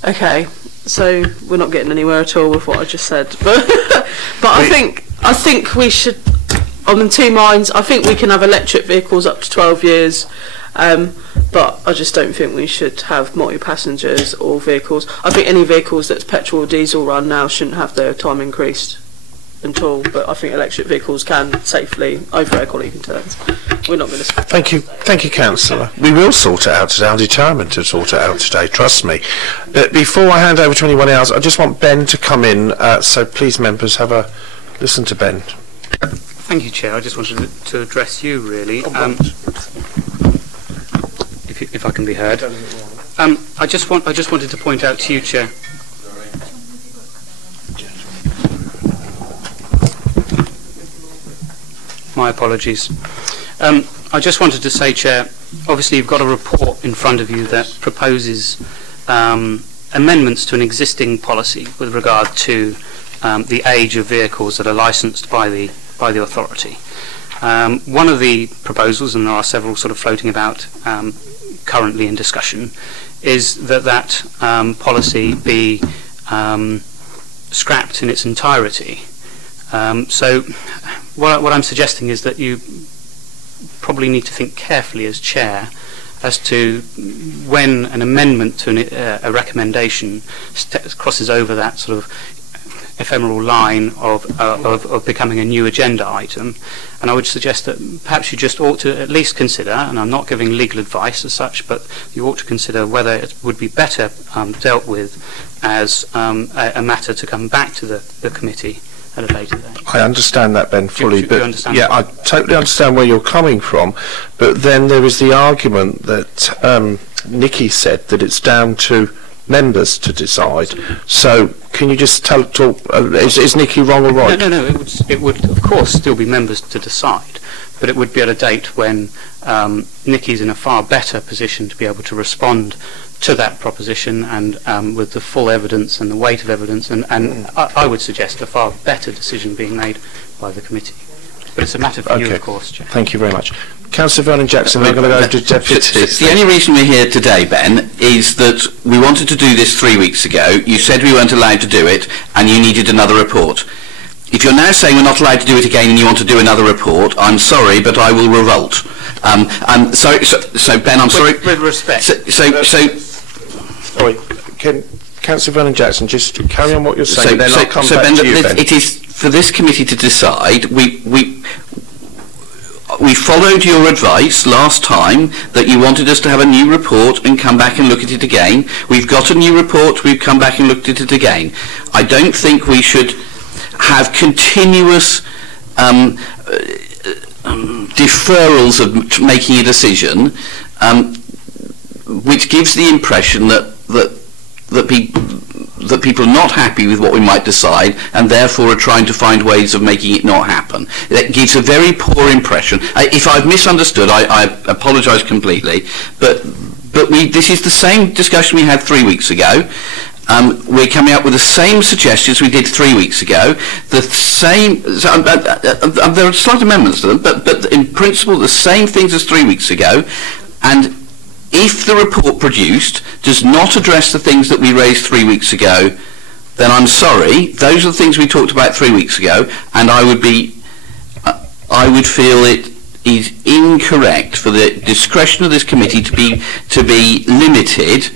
Okay, so we're not getting anywhere at all with what I just said, but I think we should. I'm in two minds. I think we can have electric vehicles up to 12 years, But I just don't think we should have multi-passengers or vehicles. I think any vehicles that's petrol or diesel run now shouldn't have their time increased at all, but I think electric vehicles can safely over air quality concerns. We're not going to... Thank you, Councillor. We will sort it out today. I'm determined to sort it out today, trust me. But before I hand over to anyone else, I just want Ben to come in, so please, members, have a listen to Ben. Thank you, Chair. I just wanted to address you, really. If I can be heard. I just wanted to point out to you, Chair. My apologies. I just wanted to say, Chair, obviously you've got a report in front of you that proposes amendments to an existing policy with regard to the age of vehicles that are licensed by the authority. One of the proposals, and there are several sort of floating about currently in discussion, is that policy be scrapped in its entirety. So what I'm suggesting is that you probably need to think carefully as chair as to when an amendment to a recommendation crosses over that sort of ephemeral line of becoming a new agenda item. And I would suggest that perhaps you just ought to at least consider, and I'm not giving legal advice as such, but you ought to consider whether it would be better dealt with as a matter to come back to the committee at a later date. I understand that, Ben, fully, do you but understand yeah, that? I totally understand where you're coming from, but then there is the argument that Nikki said that it's down to members to decide. So can you just talk? Is Nikki wrong or right? No. It would of course still be members to decide, but it would be at a date when Nikki's in a far better position to be able to respond to that proposition and with the full evidence and the weight of evidence, and I would suggest a far better decision being made by the committee. But it's a matter for you, of course, Chair. Thank you very much. Councillor Vernon Jackson, we're going to go to deputies. The only reason we're here today, Ben, is that we wanted to do this 3 weeks ago. You said we weren't allowed to do it, and you needed another report. If you're now saying we're not allowed to do it again and you want to do another report, I'm sorry, but I will revolt. So Ben, I'm sorry. With respect. Sorry, can Councillor Vernon Jackson just carry on what you're saying, then I'll come back Ben, to you, Ben. It is for this committee to decide. We followed your advice last time that you wanted us to have a new report and come back and look at it again. We've got a new report, we've come back and looked at it again. I don't think we should have continuous deferrals of making a decision, which gives the impression that people are not happy with what we might decide and therefore are trying to find ways of making it not happen. That gives a very poor impression. If I've misunderstood, I apologise completely, but this is the same discussion we had 3 weeks ago. We're coming up with the same suggestions we did 3 weeks ago. The same, there are slight amendments to them, but in principle the same things as 3 weeks ago. And if the report produced does not address the things that we raised 3 weeks ago, then I'm sorry, those are the things we talked about 3 weeks ago, and I would feel it is incorrect for the discretion of this committee to be limited.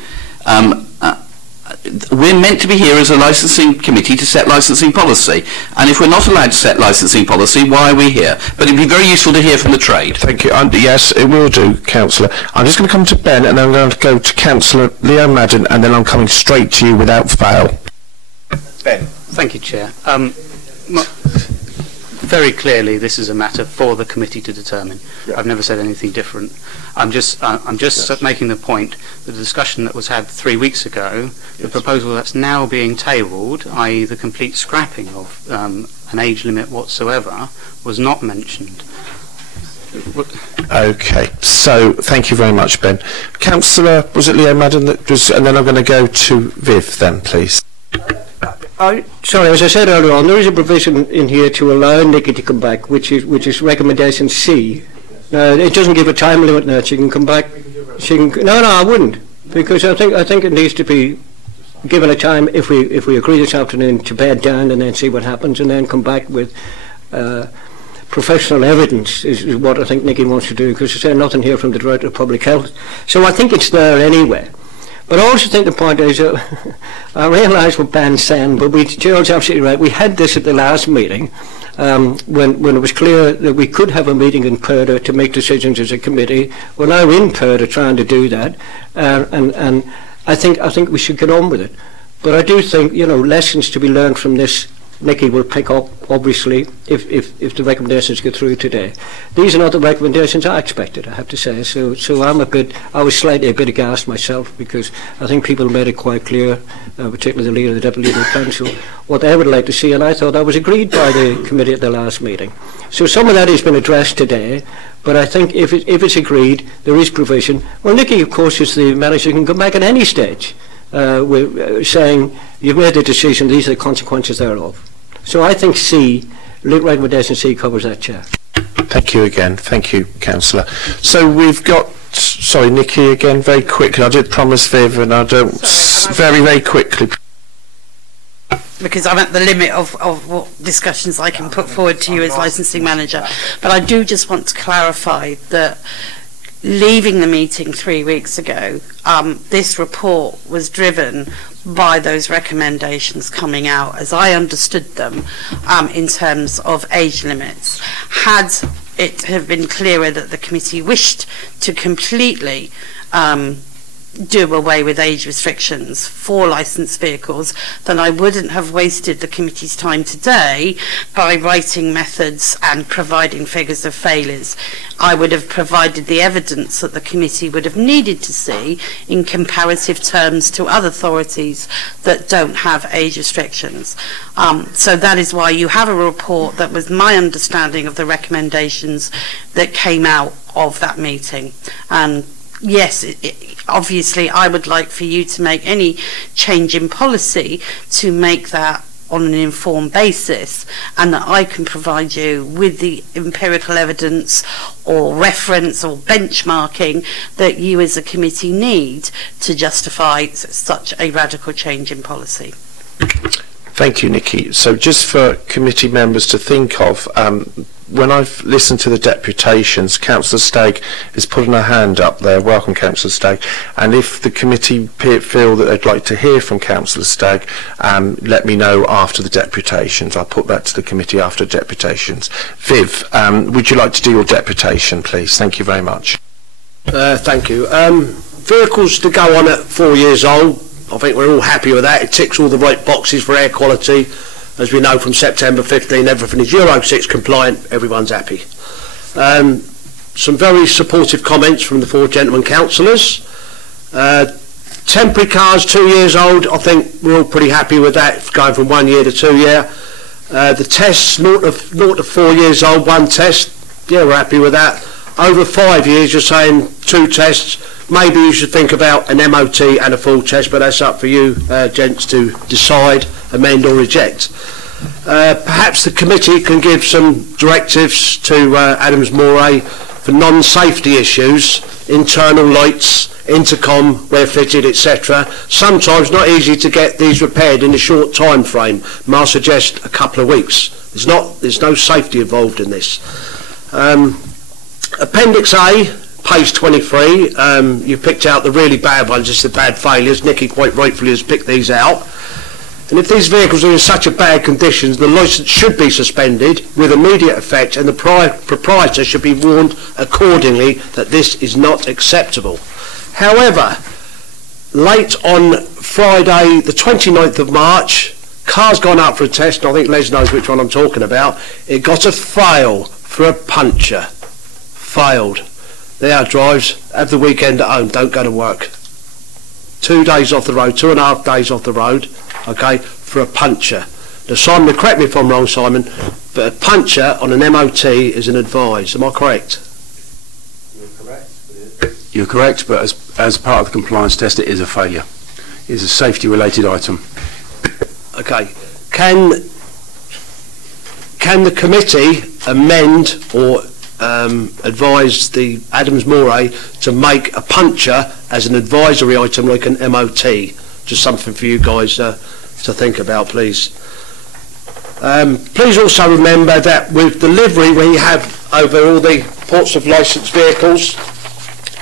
We're meant to be here as a licensing committee to set licensing policy, and if we're not allowed to set licensing policy, why are we here? But it'd be very useful to hear from the trade. Thank you. Yes, it will do, Councillor. I'm just going to come to Ben, and then I'm going to go to Councillor Leo Madden, and then I'm coming straight to you without fail. Ben. Thank you, Chair. Very clearly, this is a matter for the committee to determine. Yeah. I've never said anything different. I'm just yes. Making the point that the discussion that was had 3 weeks ago, yes. The proposal that's now being tabled, i.e. the complete scrapping of an age limit whatsoever, was not mentioned. Okay, so thank you very much, Ben. Councillor, was it Leo Madden that was, and then I'm going to go to Viv then, please. Sorry, as I said earlier on, there is a provision in here to allow Nikki to come back, which is recommendation C. It doesn't give a time limit now. She can come back. She can. No, I wouldn't, because I think it needs to be given a time. If we agree this afternoon to bed down and then see what happens, and then come back with professional evidence is what I think Nicky wants to do, because there's nothing here from the Director of Public Health. So I think it's there anyway. But I also think the point is, I realise what Ben's saying, but George's absolutely right. We had this at the last meeting, when it was clear that we could have a meeting in Purda to make decisions as a committee. We're now in Purda trying to do that, and I think we should get on with it. But I do think, lessons to be learned from this, Nicky will pick up, obviously, if the recommendations go through today. These are not the recommendations I expected, I have to say. So I was slightly a bit aghast myself, because I think people made it quite clear, particularly the leader of the Deputy Leader of Council, what they would like to see, and I thought that was agreed by the committee at the last meeting. So some of that has been addressed today, but I think if it's agreed, there is provision. Well, Nicky, of course, is the manager, can come back at any stage saying, you've made the decision, these are the consequences thereof. So I think recommendation C covers that, Chair. Thank you again. Thank you, Councillor. So we've got, sorry, Nicky again, very quickly. I did promise Viv, and I don't, very quickly. Because I'm at the limit of what discussions I can put forward to you as licensing manager. But I do just want to clarify that leaving the meeting 3 weeks ago, this report was driven by those recommendations coming out, as I understood them, in terms of age limits. Had it have been clearer that the committee wished to completely do away with age restrictions for licensed vehicles, then I wouldn't have wasted the committee's time today by writing methods and providing figures of failures. I would have provided the evidence that the committee would have needed to see in comparative terms to other authorities that don't have age restrictions. So that is why you have a report that was my understanding of the recommendations that came out of that meeting. And yes, obviously I would like for you to make any change in policy to make that on an informed basis, and that I can provide you with the empirical evidence or reference or benchmarking that you as a committee need to justify such a radical change in policy. Thank you, Nicky. So just for committee members to think of, when I've listened to the deputations, Councillor Stagg is putting her hand up there. Welcome, Councillor Stagg. And if the committee feel that they'd like to hear from Councillor Stagg, let me know after the deputations. I'll put that to the committee after deputations. Viv, would you like to do your deputation, please? Thank you very much. Thank you. Vehicles to go on at 4 years old, I think we're all happy with that. It ticks all the right boxes for air quality. As we know from September 15, everything is Euro 6 compliant, everyone's happy. Some very supportive comments from the 4 gentlemen councillors. Temporary cars 2 years old, I think we're all pretty happy with that, going from 1 year to 2 year. The tests, 0 to 4 years old, 1 test, yeah, we're happy with that. Over 5 years, you're saying 2 tests. Maybe you should think about an MOT and a full test, but that's up for you, gents, to decide, amend or reject. Perhaps the committee can give some directives to Adams Moray for non-safety issues, internal lights, intercom where fitted, etc. Sometimes not easy to get these repaired in a short time frame. Might suggest a couple of weeks. There's no safety involved in this. Appendix A, page 23, you picked out the really bad ones, just the bad failures. Nicky quite rightfully has picked these out. And if these vehicles are in such a bad conditions, the licence should be suspended with immediate effect, and the proprietor should be warned accordingly that this is not acceptable. However, late on Friday the 29th of March, car's gone up for a test, and I think Les knows which one I'm talking about. It got a fail for a puncture. Failed. There drives, have the weekend at home, don't go to work. 2 days off the road, 2.5 days off the road, okay, for a puncture. Now Simon, correct me if I'm wrong, Simon, but a puncture on an MOT is an advise, am I correct? You're correct, but as part of the compliance test it is a failure. It's a safety related item. Okay, can the committee amend or advise the Adams Moray to make a puncture as an advisory item like an MOT? Just something for you guys to think about, please. Please also remember that with delivery we have over all the ports of licensed vehicles,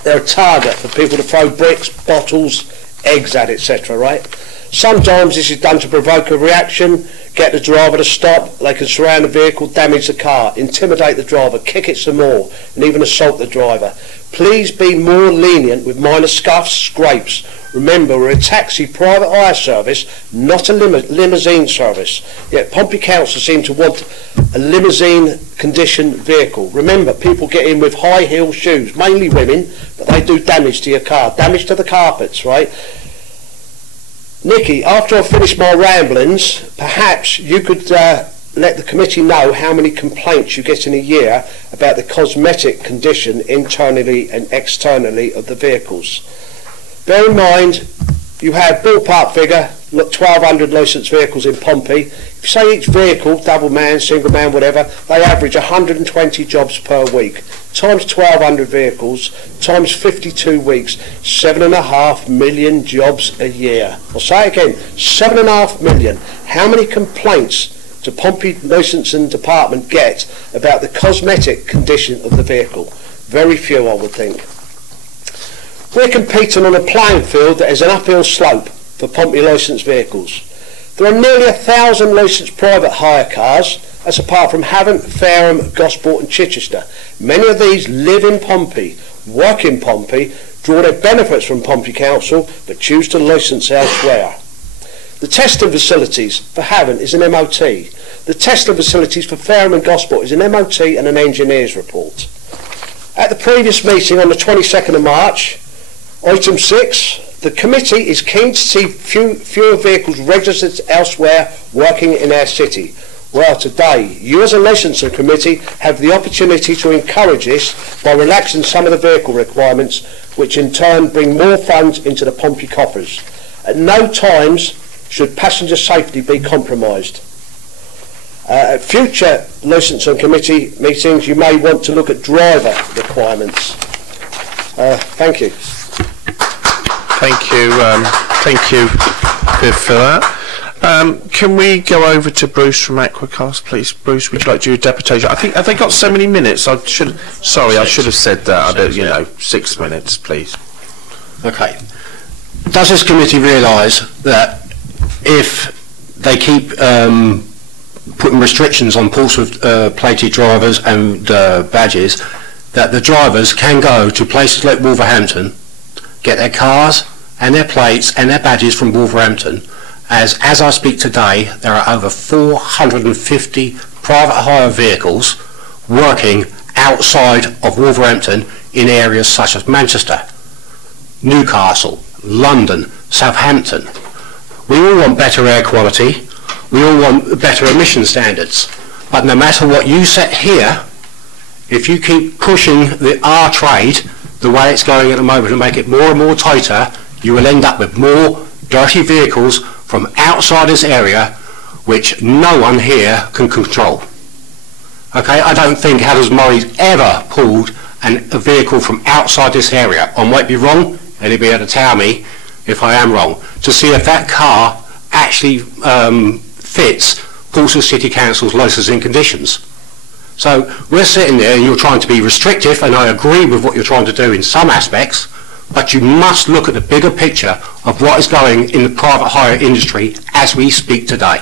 they're a target for people to throw bricks, bottles, eggs at, etc., right? Sometimes this is done to provoke a reaction, get the driver to stop. They can surround the vehicle, damage the car, intimidate the driver, kick it some more, and even assault the driver. Please be more lenient with minor scuffs, scrapes. Remember, we're a taxi private hire service, not a limousine service. Yet Pompey Council seem to want a limousine condition vehicle. Remember, people get in with high heel shoes, mainly women, but they do damage to your car, damage to the carpets, right? Nikki, after I've finished my ramblings, perhaps you could let the committee know how many complaints you get in a year about the cosmetic condition internally and externally of the vehicles. Bear in mind, you have ballpark figure, 1,200 licensed vehicles in Pompey. If you say each vehicle, double man, single man, whatever, they average 120 jobs per week. Times 1,200 vehicles, times 52 weeks, 7.5 million jobs a year. I'll say it again, 7.5 million. How many complaints do Pompey Licensing Department get about the cosmetic condition of the vehicle? Very few, I would think. We're competing on a playing field that is an uphill slope for Pompey licensed vehicles. There are nearly 1,000 licensed private hire cars, that's apart from Havant, Fareham, Gosport and Chichester. Many of these live in Pompey, work in Pompey, draw their benefits from Pompey Council, but choose to licence elsewhere. The testing facilities for Havant is an MOT. The testing facilities for Fareham and Gosport is an MOT and an engineer's report. At the previous meeting on the 22nd of March, item 6, the committee is keen to see fewer vehicles registered elsewhere working in our city. Well, today, you as a licensing committee have the opportunity to encourage this by relaxing some of the vehicle requirements, which in turn bring more funds into the Pompey coffers. At no times should passenger safety be compromised. At future licensing committee meetings, you may want to look at driver requirements. Thank you. Thank you, Viv, for that. Can we go over to Bruce from Aquacast, please? Bruce, would you like to do a deputation? I think, have they got so many minutes? I should have said that. 6 minutes, please. Okay. Does this committee realise that if they keep putting restrictions on Portsmouth plated drivers and badges, that the drivers can go to places like Wolverhampton, get their cars and their plates and their badges from Wolverhampton? As I speak today, there are over 450 private hire vehicles working outside of Wolverhampton in areas such as Manchester, Newcastle, London, Southampton. We all want better air quality, we all want better emission standards, but no matter what you set here, if you keep pushing the R trade the way it's going at the moment and make it more and more tighter, you will end up with more dirty vehicles from outside this area which no one here can control. Okay, I don't think Hadders Murray's ever pulled a vehicle from outside this area. I might be wrong, and he'll be able to tell me if I am wrong, to see if that car actually fits Portsmouth City Council's licensing conditions. So we're sitting there and you're trying to be restrictive, and I agree with what you're trying to do in some aspects, but you must look at the bigger picture of what is going in the private hire industry as we speak today.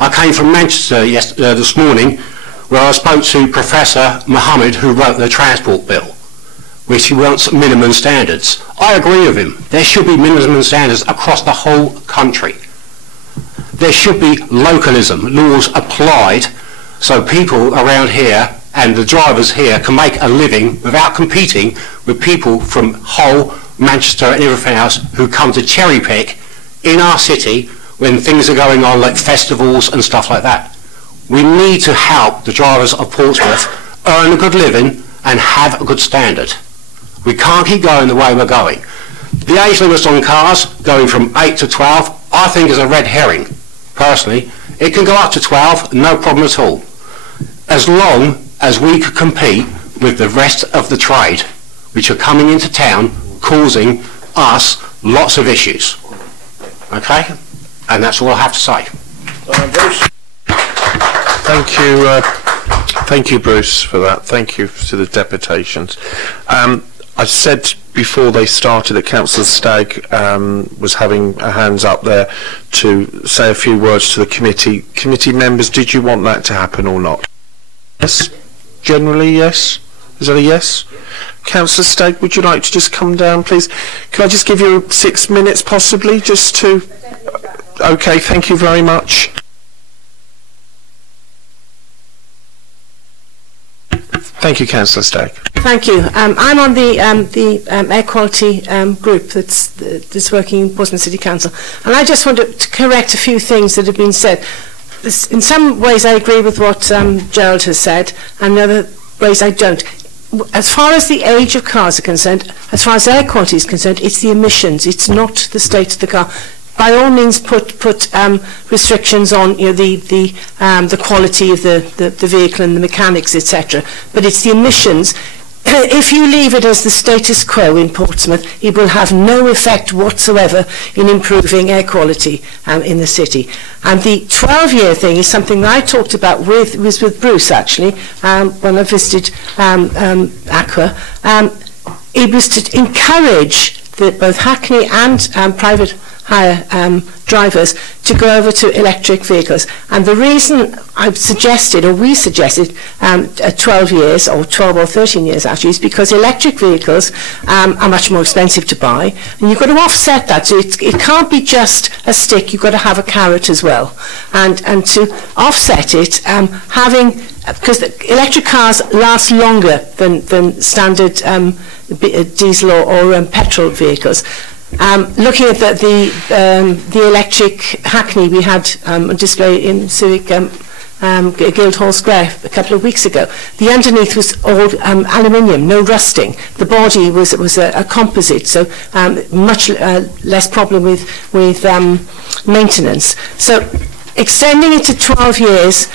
I came from Manchester this morning, where I spoke to Professor Mohammed, who wrote the transport bill, which he wants minimum standards. I agree with him. There should be minimum standards across the whole country. There should be localism, laws applied, so people around here and the drivers here can make a living without competing with people from Hull, Manchester and everything else who come to cherry pick in our city when things are going on like festivals and stuff like that. We need to help the drivers of Portsmouth earn a good living and have a good standard. We can't keep going the way we're going. The age limits on cars going from 8 to 12 I think is a red herring, personally. It can go up to 12, no problem at all, as long as we could compete with the rest of the trade, which are coming into town, causing us lots of issues. Okay? And that's all I have to say. Thank you, Bruce, for that. Thank you to the deputations. I said before they started that Councillor Stagg was having her hands up there to say a few words to the committee. Committee members, did you want that to happen or not? Yes? Generally, yes? Is that a yes? Councillor Stagg, would you like to just come down, please? Can I just give you 6 minutes, possibly, just to... OK, thank you very much. Thank you, Councillor Stagg. Thank you. I'm on the air quality group that's working in Portsmouth City Council, and I just want to correct a few things that have been said. In some ways I agree with what Gerald has said, and in other ways I don't. As far as the age of cars are concerned, as far as air quality is concerned, it's the emissions, it's not the state of the car. By all means, put restrictions on the quality of the vehicle and the mechanics, etc. But it's the emissions. If you leave it as the status quo in Portsmouth, it will have no effect whatsoever in improving air quality in the city. And the 12-year thing is something that I talked about with Bruce, actually, when I visited Aqua. It was to encourage both Hackney and private hire drivers to go over to electric vehicles. And the reason I've suggested, or we suggested, 12 years, or 12 or 13 years actually, is because electric vehicles are much more expensive to buy, and you've got to offset that. So it can't be just a stick, you've got to have a carrot as well. And to offset it, because electric cars last longer than standard diesel or petrol vehicles. Looking at the electric Hackney we had on display in Civic Guildhall Square a couple of weeks ago, the underneath was all aluminium, no rusting. The body was a composite, so much less problem with maintenance. So extending it to 12 years,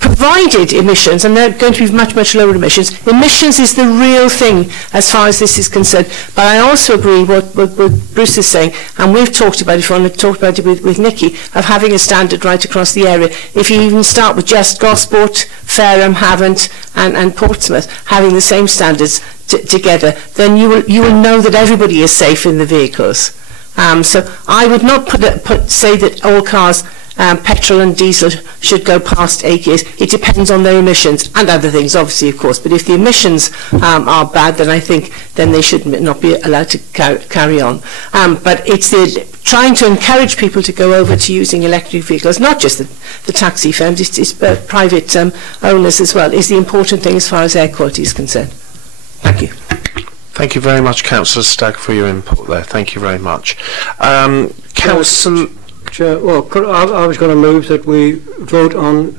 provided emissions, and they're going to be much lower emissions. Emissions is the real thing as far as this is concerned. But I also agree what Bruce is saying, and we've talked about it before, and I've talked about it with Nikki, of having a standard right across the area. If you even start with just Gosport, Fareham, Havant and Portsmouth having the same standards together, then you will know that everybody is safe in the vehicles. So I would not say that all cars, petrol and diesel, should go past 8 years. It depends on their emissions and other things, obviously, of course. But if the emissions are bad, then I think they should not be allowed to carry on. But it's trying to encourage people to go over to using electric vehicles, not just the taxi firms, it's private owners as well, is the important thing as far as air quality is concerned. Thank you. Thank you very much, Councillor Stagg, for your input there. Thank you very much. Councillor... Well, I was going to move that we vote on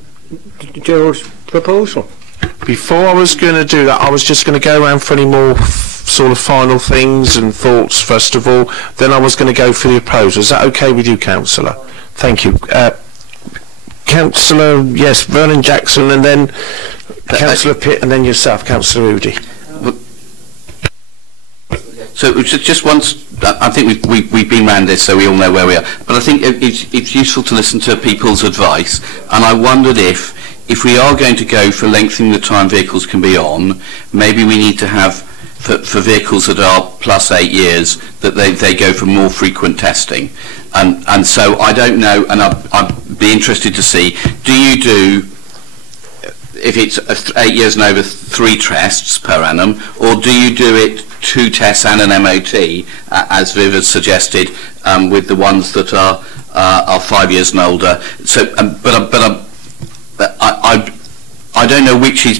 Gerald's proposal. Before I was going to do that, I was just going to go around for any more sort of final things and thoughts first of all. Then I was going to go for the proposal. Is that okay with you, Councillor? Thank you. Councillor, yes, Vernon Jackson, and then Councillor Pitt, and then yourself, Councillor Udy. So just once, I think we've been round this, so we all know where we are. But I think it's useful to listen to people's advice, and I wondered if we are going to go for lengthening the time vehicles can be on, maybe we need to have, for vehicles that are plus 8 years, that they go for more frequent testing. And so I don't know, and I'd be interested to see, do you do, if it's 8 years and over, 3 tests per annum, or do you do it 2 tests and an MOT, as Viv has suggested, with the ones that are 5 years and older? So, I don't know which is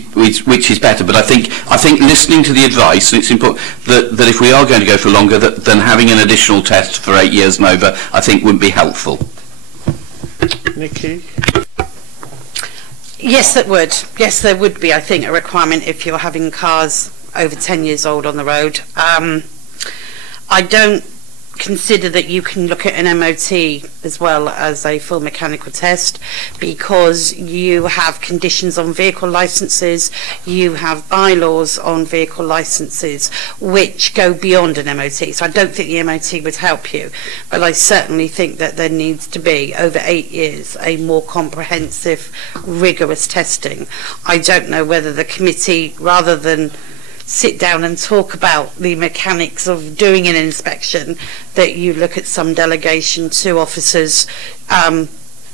better, but I think listening to the advice, and it's important that if we are going to go for longer, then having an additional test for 8 years and over, I think would be helpful. Nikki? Yes, that would. Yes, there would be, I think, a requirement if you're having cars over 10 years old on the road. I don't consider that you can look at an MOT as well as a full mechanical test, because you have conditions on vehicle licences, you have bylaws on vehicle licences which go beyond an MOT. So I don't think the MOT would help you, but I certainly think that there needs to be, over 8 years, a more comprehensive, rigorous testing. I don't know whether the committee, rather than sit down and talk about the mechanics of doing an inspection, that you look at some delegation to officers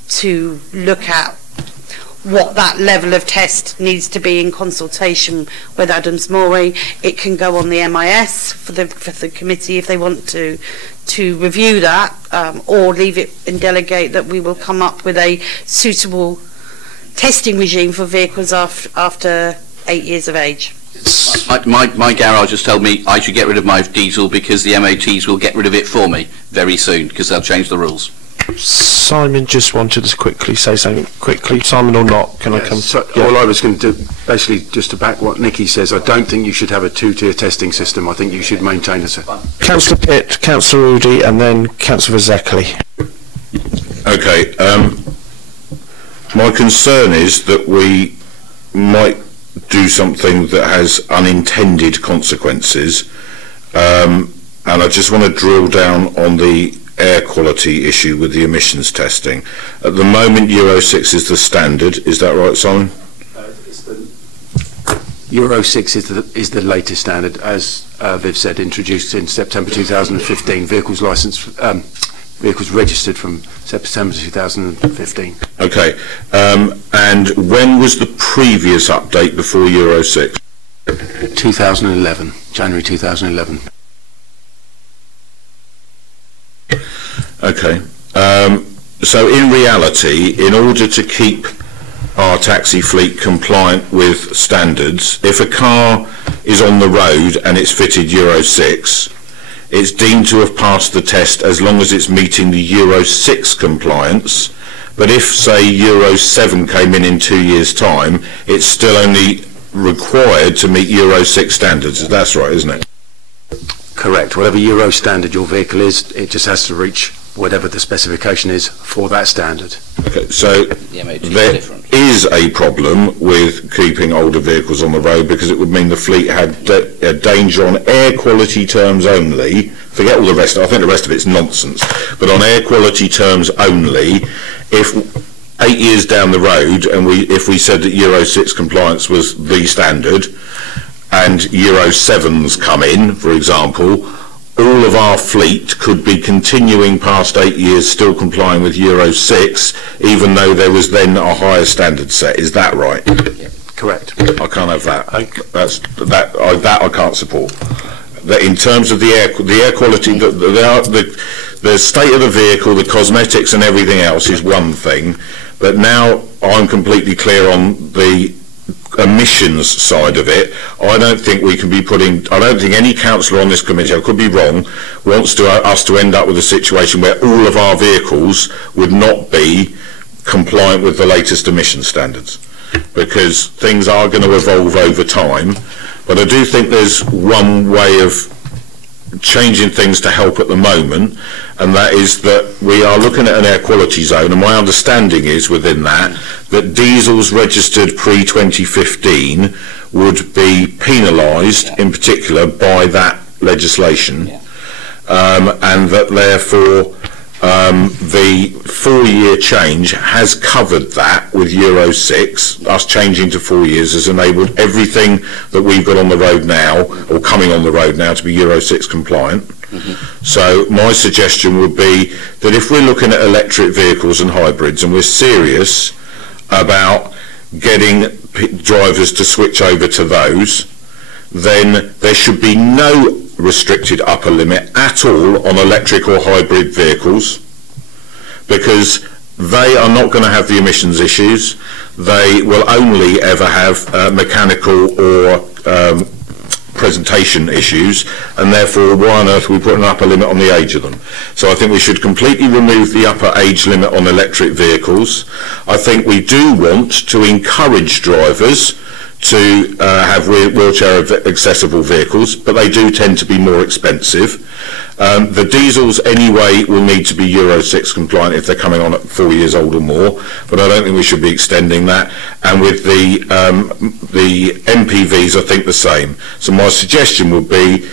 to look at what that level of test needs to be in consultation with Adams Morey. It can go on the MIS for the committee if they want to review that, or leave it and delegate that we will come up with a suitable testing regime for vehicles after 8 years of age. My garage has told me I should get rid of my diesel because the MOTs will get rid of it for me very soon, because they'll change the rules. Simon just wanted to quickly say something. Quickly, Simon or not? Can I come? So all I was going to do, basically, just to back what Nicky says, I don't think you should have a two-tier testing system. I think you should maintain a... Councillor Pitt, Councillor Rudy, and then Councillor Zekley. Okay. My concern is that we might do something that has unintended consequences, and I just want to drill down on the air quality issue with the emissions testing. At the moment, Euro 6 is the standard. Is that right, Simon? Euro 6 is the latest standard, as Viv said, introduced in September 2015. Vehicles registered from September 2015. Okay. And when was the previous update before Euro 6? 2011, January 2011. Okay. So in reality, in order to keep our taxi fleet compliant with standards, if a car is on the road and it's fitted Euro 6, it's deemed to have passed the test as long as it's meeting the Euro 6 compliance. But if, say, Euro 7 came in 2 years' time, it's still only required to meet Euro 6 standards. That's right, isn't it? Correct. Whatever Euro standard your vehicle is, it just has to reach whatever the specification is for that standard. Okay, so there is a problem with keeping older vehicles on the road, because it would mean the fleet had a danger on air quality terms only. Forget all the rest. I think the rest of it's nonsense. But on air quality terms only, if 8 years down the road, and if we said that Euro 6 compliance was the standard, and Euro 7's come in, for example, all of our fleet could be continuing past 8 years still complying with Euro 6, even though there was then a higher standard set. Is that right? Yeah. Correct. I can't have that. That I can't support. That in terms of the air quality, the state of the vehicle, the cosmetics and everything else is one thing, but now I'm completely clear on the emissions side of it. I don't think we can be I don't think any councillor on this committee, I could be wrong, wants us to end up with a situation where all of our vehicles would not be compliant with the latest emission standards, because things are going to evolve over time. But I do think there's one way of changing things to help at the moment, and that is that we are looking at an air quality zone, and my understanding is within that diesels registered pre-2015 would be penalised in particular by that legislation, and that therefore the 4-year change has covered that with Euro 6. Us changing to 4 years has enabled everything that we've got on the road now, or coming on the road now, to be Euro 6 compliant. So my suggestion would be that if we're looking at electric vehicles and hybrids, and we're serious about getting drivers to switch over to those, then there should be no restricted upper limit at all on electric or hybrid vehicles, because they are not going to have the emissions issues. They will only ever have mechanical or presentation issues, and therefore why on earth we put an upper limit on the age of them? So I think we should completely remove the upper age limit on electric vehicles. I think we do want to encourage drivers to have wheelchair accessible vehicles, but they do tend to be more expensive. The diesels anyway will need to be Euro 6 compliant if they're coming on at 4 years old or more, but I don't think we should be extending that. And with the MPVs, I think the same. So my suggestion would be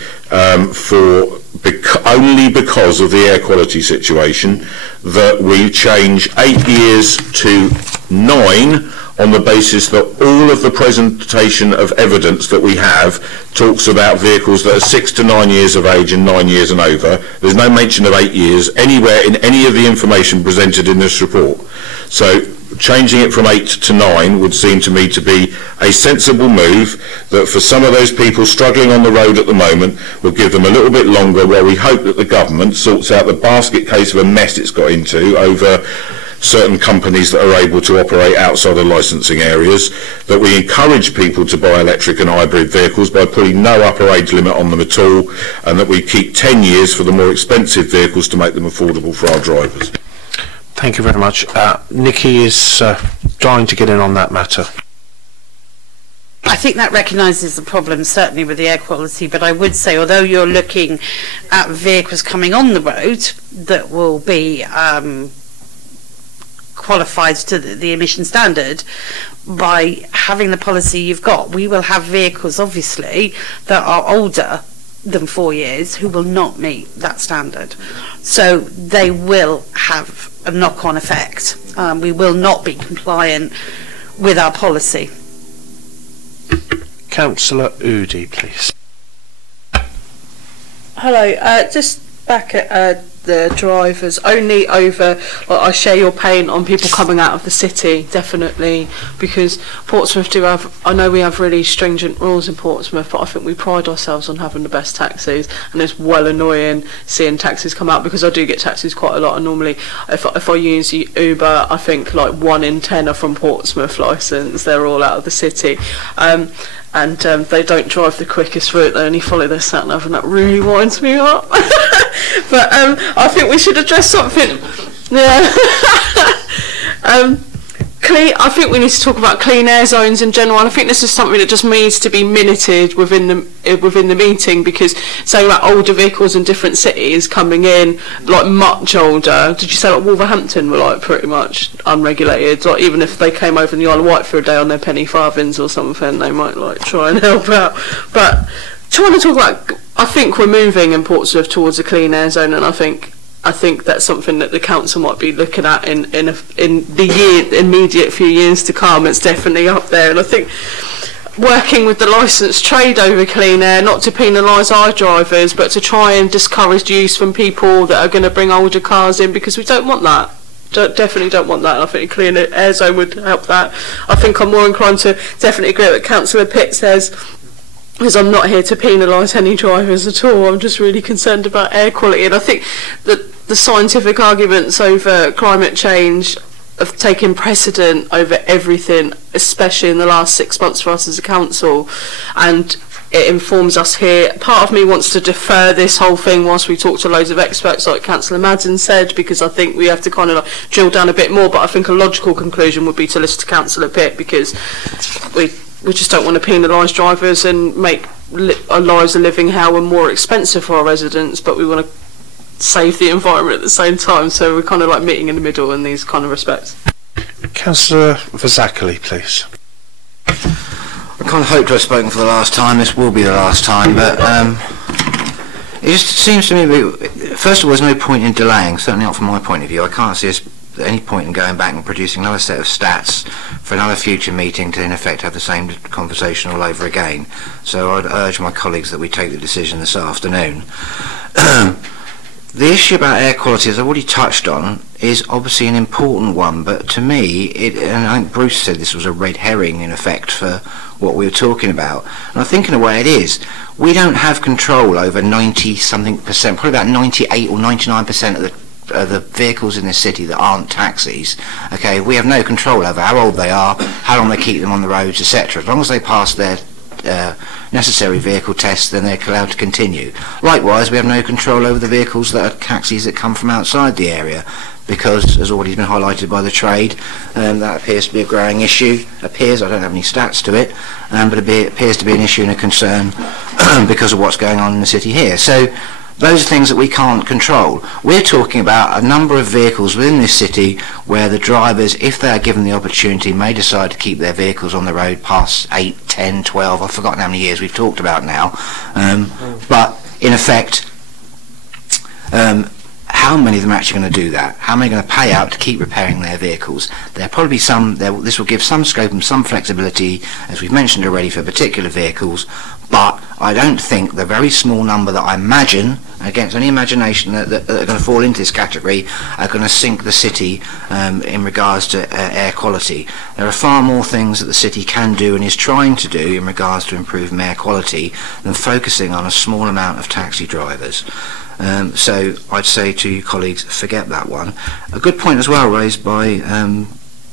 only because of the air quality situation that we change 8 years to 9 on the basis that all of the presentation of evidence that we have talks about vehicles that are 6 to 9 years of age and 9 years and over. There's no mention of 8 years anywhere in any of the information presented in this report. So changing it from 8 to 9 would seem to me to be a sensible move that for some of those people struggling on the road at the moment will give them a little bit longer, while we hope that the government sorts out the basket case of a mess it's got into over certain companies that are able to operate outside of licensing areas, that we encourage people to buy electric and hybrid vehicles by putting no upper age limit on them at all, and that we keep 10 years for the more expensive vehicles to make them affordable for our drivers. Thank you very much. Nikki is dying to get in on that matter. I think that recognises the problem, certainly with the air quality, but I would say, although you're looking at vehicles coming on the road that will be qualified to the emission standard, by having the policy you've got, we will have vehicles, obviously, that are older than 4 years who will not meet that standard. So they will have a knock-on effect. We will not be compliant with our policy. Councillor Udi, please. Hello, just back at the drivers, only over, well, I share your pain on people coming out of the city, definitely, because Portsmouth do have, I know we have really stringent rules in Portsmouth, but I think we pride ourselves on having the best taxis, and it's well annoying seeing taxis come out, because I do get taxis quite a lot, and normally if I use Uber, I think like 1 in 10 are from Portsmouth licence, they're all out of the city. And they don't drive the quickest route, they only follow their sat-nav, and that really winds me up. But I think we should address something. Yeah. I think we need to talk about clean air zones in general, and I think this is something that just needs to be minuted within the meeting, because saying about older vehicles in different cities coming in, like much older, did you say like Wolverhampton were like pretty much unregulated, like even if they came over in the Isle of Wight for a day on their penny farthings or something, they might like try and help out. But trying to talk about, I think we're moving in Portsmouth towards a clean air zone, and I think that's something that the council might be looking at in the immediate few years to come. It's definitely up there, and I think working with the licensed trade over clean air, not to penalise our drivers, but to try and discourage use from people that are going to bring older cars in, because we don't want that. Definitely don't want that, and I think a clean air zone would help that. I think I'm more inclined to definitely agree with what Councillor Pitt says, because I'm not here to penalise any drivers at all. I'm just really concerned about air quality, and I think that the scientific arguments over climate change have taken precedent over everything, especially in the last 6 months for us as a council, and it informs us here. Part of me wants to defer this whole thing whilst we talk to loads of experts, like Councillor Madden said, because I think we have to kind of like drill down a bit more, but I think a logical conclusion would be to listen to Councillor Pitt, because we just don't want to penalise drivers and make our lives a living hell and more expensive for our residents, but we want to save the environment at the same time, so we're kind of like meeting in the middle in these kind of respects. Councillor Vasakali, please. I kind of hoped to have spoken for the last time. This will be the last time, but it just seems to me, first of all, there's no point in delaying, certainly not from my point of view. I can't see any point in going back and producing another set of stats for another future meeting to in effect have the same conversation all over again. So I'd urge my colleagues that we take the decision this afternoon. The issue about air quality, as I've already touched on, is obviously an important one, but to me, and I think Bruce said this was a red herring in effect for what we were talking about, and I think in a way it is. We don't have control over 90-something%, probably about 98 or 99% of the vehicles in this city that aren't taxis. Okay, we have no control over how old they are, how long they keep them on the roads, etc. As long as they pass their necessary vehicle tests, then they're allowed to continue. Likewise, we have no control over the vehicles that are taxis that come from outside the area. because, as already been highlighted by the trade, that appears to be a growing issue. I don't have any stats to it, but it appears to be an issue and a concern because of what's going on in the city here. So those are things that we can't control. We're talking about a number of vehicles within this city where the drivers, if they are given the opportunity, may decide to keep their vehicles on the road past 8, 10, 12, I've forgotten how many years we've talked about now. But in effect, how many of them are actually going to do that? How many are going to pay out to keep repairing their vehicles? There are probably some, this will give some scope and some flexibility, as we've mentioned already, for particular vehicles, but I don't think the very small number that I imagine, against any imagination, that are going to fall into this category are going to sink the city in regards to air quality. There are far more things that the city can do and is trying to do in regards to improving air quality than focusing on a small amount of taxi drivers. So I'd say to you colleagues, forget that one. A good point as well raised by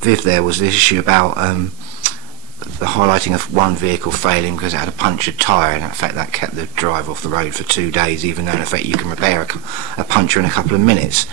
Viv there was this issue about the highlighting of one vehicle failing because it had a punctured tyre, and in fact that kept the driver off the road for 2 days, even though in effect you can repair a puncture in a couple of minutes.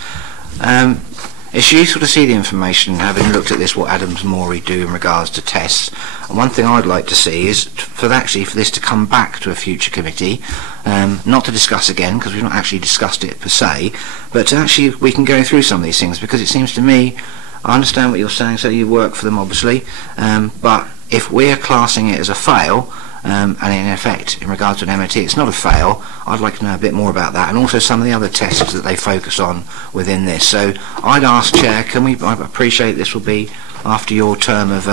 It's useful to see the information, having looked at this, what Adams Morey do in regards to tests. And one thing I'd like to see is for this to come back to a future committee, not to discuss again, because we've not actually discussed it per se, but to actually we can go through some of these things, because it seems to me, I understand what you're saying, so you work for them obviously, but if we're classing it as a fail, and in effect, in regards to an MOT, it's not a fail, I'd like to know a bit more about that, and also some of the other tests that they focus on within this. So I'd ask, Chair, I appreciate this will be after your term of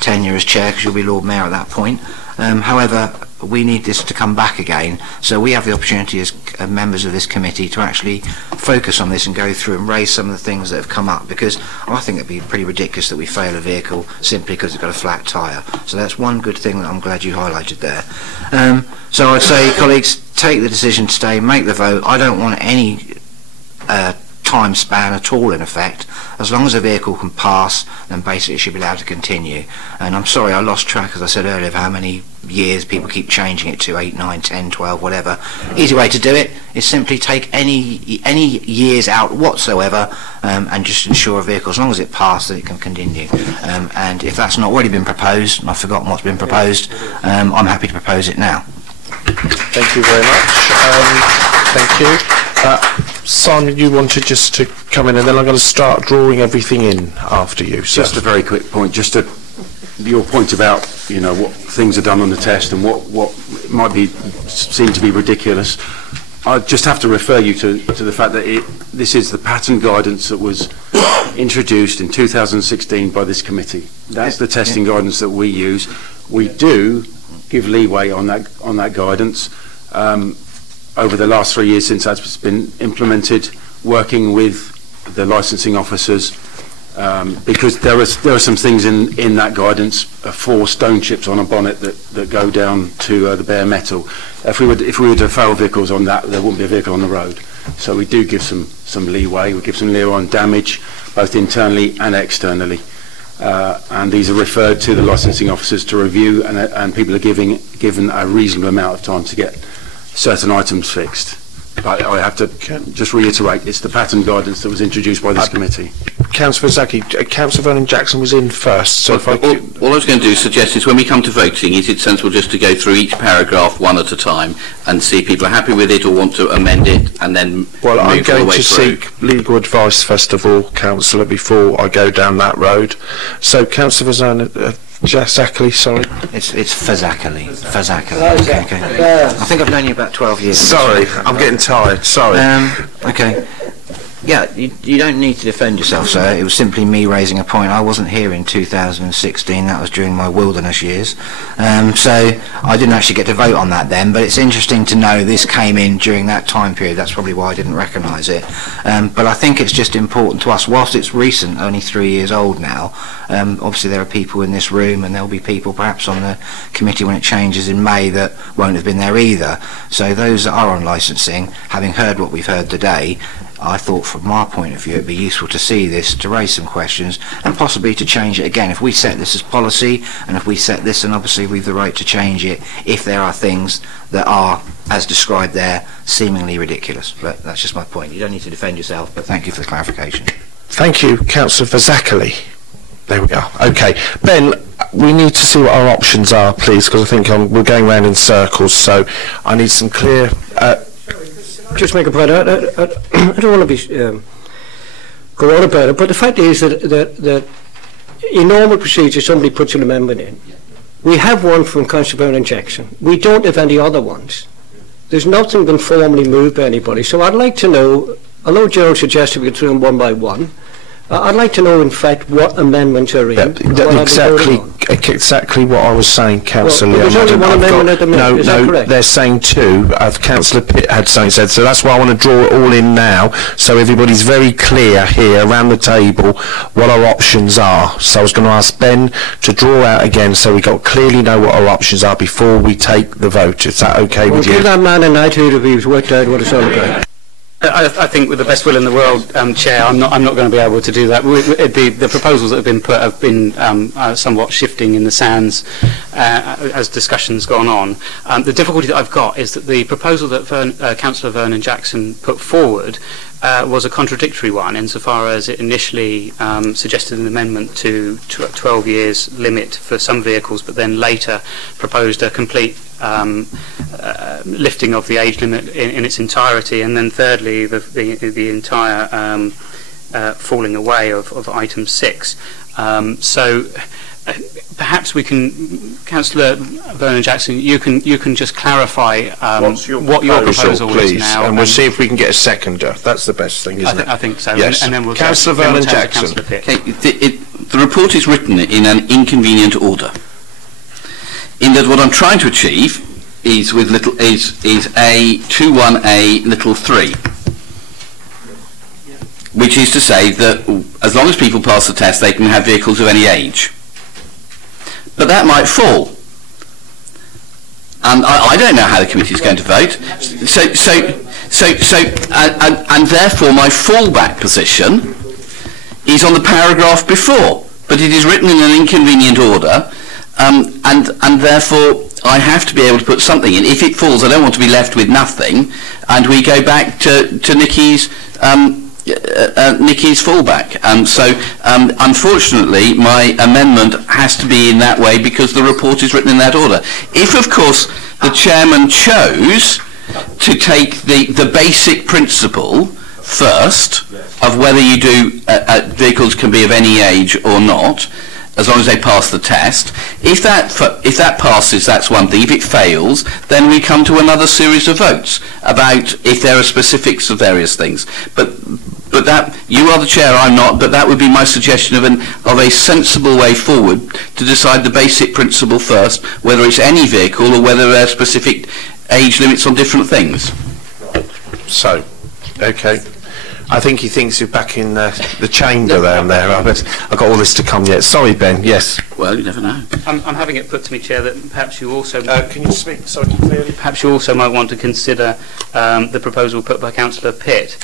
tenure as Chair, because you'll be Lord Mayor at that point. However, we need this to come back again, so we have the opportunity as members of this committee to actually focus on this and go through and raise some of the things that have come up, because I think it'd be pretty ridiculous that we fail a vehicle simply because it's got a flat tyre. So that's one good thing that I'm glad you highlighted there. So I'd say, colleagues, take the decision to stay, make the vote. I don't want any time span at all, in effect. As long as a vehicle can pass, then basically it should be allowed to continue. And I'm sorry I lost track, as I said earlier, of how many years people keep changing it to, 8, 9, 10, 12, whatever. Easy way to do it is simply take any years out whatsoever, and just ensure a vehicle, as long as it passed, that it can continue. And if that's not already been proposed, and I've forgotten what's been proposed, I'm happy to propose it now. Thank you very much. Thank you. Simon, you wanted just to come in, and then I'm going to start drawing everything in after you. So. Just a very quick point, just to your point about what things are done on the test and what might be seem to be ridiculous. I just have to refer you to the fact that this is the pattern guidance that was introduced in 2016 by this committee. That's the testing guidance that we use. We do give leeway on that guidance. Over the last 3 years since that's been implemented, working with the licensing officers, because there are some things in that guidance, 4 stone chips on a bonnet that go down to the bare metal. If we were to fail vehicles on that, there wouldn't be a vehicle on the road. So we do give some leeway. We give some leeway on damage, both internally and externally. And these are referred to the licensing officers to review, and people are given a reasonable amount of time to get certain items fixed. But I have to just reiterate, it's the pattern guidance that was introduced by this committee. Councillor Zaki, Councillor Vernon Jackson was in first, so if I could... All I was going to do is suggest is when we come to voting, is it sensible just to go through each paragraph one at a time and see if people are happy with it or want to amend it, and then Well, I'm move all going the way to through. seek legal advice first of all, Councillor, before I go down that road. So, Councillor Zaki, sorry. It's Fazakali. Okay. I think I've known you about 12 years. Sorry, I'm getting tired, sorry. Okay. Yeah, you don't need to defend yourself, sir. It was simply me raising a point. I wasn't here in 2016. That was during my wilderness years. So I didn't actually get to vote on that then, but it's interesting to know this came in during that time period. That's probably why I didn't recognise it. But I think it's just important to us, whilst it's recent, only 3 years old now, obviously there are people in this room, and there'll be people perhaps on the committee when it changes in May that won't have been there either. So those that are on licensing, having heard what we've heard today, I thought from my point of view it'd be useful to see this, to raise some questions, and possibly to change it again. If we set this as policy, and if we set this, and obviously we've the right to change it if there are things that are, as described there, seemingly ridiculous. But that's just my point. You don't need to defend yourself, but thank you for the clarification. Thank you, Councillor Fazakerley. There we are. Okay. Ben, we need to see what our options are, please, because I think we're going round in circles, so I need some clear... Just make a point. I don't want to be go on about it, but the fact is that in normal procedure, somebody puts an amendment in. We have one from Councillor Vernon Jackson. We don't have any other ones. There's nothing been formally moved by anybody. So I'd like to know, although Gerald suggested we go through them one by one, I'd like to know, in fact, what amendments are in. Exactly what I was saying, Councillor. Well, there's only one amendment at the minute. Is that correct? They're saying two. Councillor Pitt had something said, so that's why I want to draw it all in now, so everybody's very clear here around the table what our options are. So I was going to ask Ben to draw out again, so we clearly know what our options are before we take the vote. Is that okay with you? Give that man a knighthood if he's worked out what it's all about. I think with the best will in the world, Chair, I'm not going to be able to do that. The proposals that have been put have been somewhat shifting in the sands as discussion's gone on. The difficulty that I've got is that the proposal that Councillor Vernon Jackson put forward was a contradictory one insofar as it initially suggested an amendment to 12 years limit for some vehicles, but then later proposed a complete lifting of the age limit in its entirety, and then thirdly the entire falling away of item 6. So perhaps we can, Councillor Vernon Jackson, you can just clarify what your proposal please, is now, and we'll see if we can get a seconder. That's the best thing, isn't it? I think so. Yes. And then we'll Councillor Vernon Jackson. Okay, the report is written in an inconvenient order. In that, what I'm trying to achieve is with a 21A little 3, which is to say that as long as people pass the test, they can have vehicles of any age. But that might fall, and I don't know how the committee is going to vote. And therefore, my fallback position is on the paragraph before, but it is written in an inconvenient order. And therefore I have to be able to put something in. If it falls, I don't want to be left with nothing, and we go back to Nicky's fallback. So unfortunately my amendment has to be in that way because the report is written in that order. If of course the chairman chose to take the basic principle first of whether you do vehicles can be of any age or not, as long as they pass the test. If that passes, that's one thing. If it fails, then we come to another series of votes about if there are specifics of various things. But that, you are the chair, I'm not, but that would be my suggestion of a sensible way forward to decide the basic principle first, whether it's any vehicle or whether there are specific age limits on different things. So, okay. I think he thinks you're back in the chamber down there. I've got all this to come yet. Sorry, Ben. Yes. Well, you never know. I'm having it put to me, Chair, that perhaps you also... can you speak clearly? Perhaps you also might want to consider the proposal put by Councillor Pitt,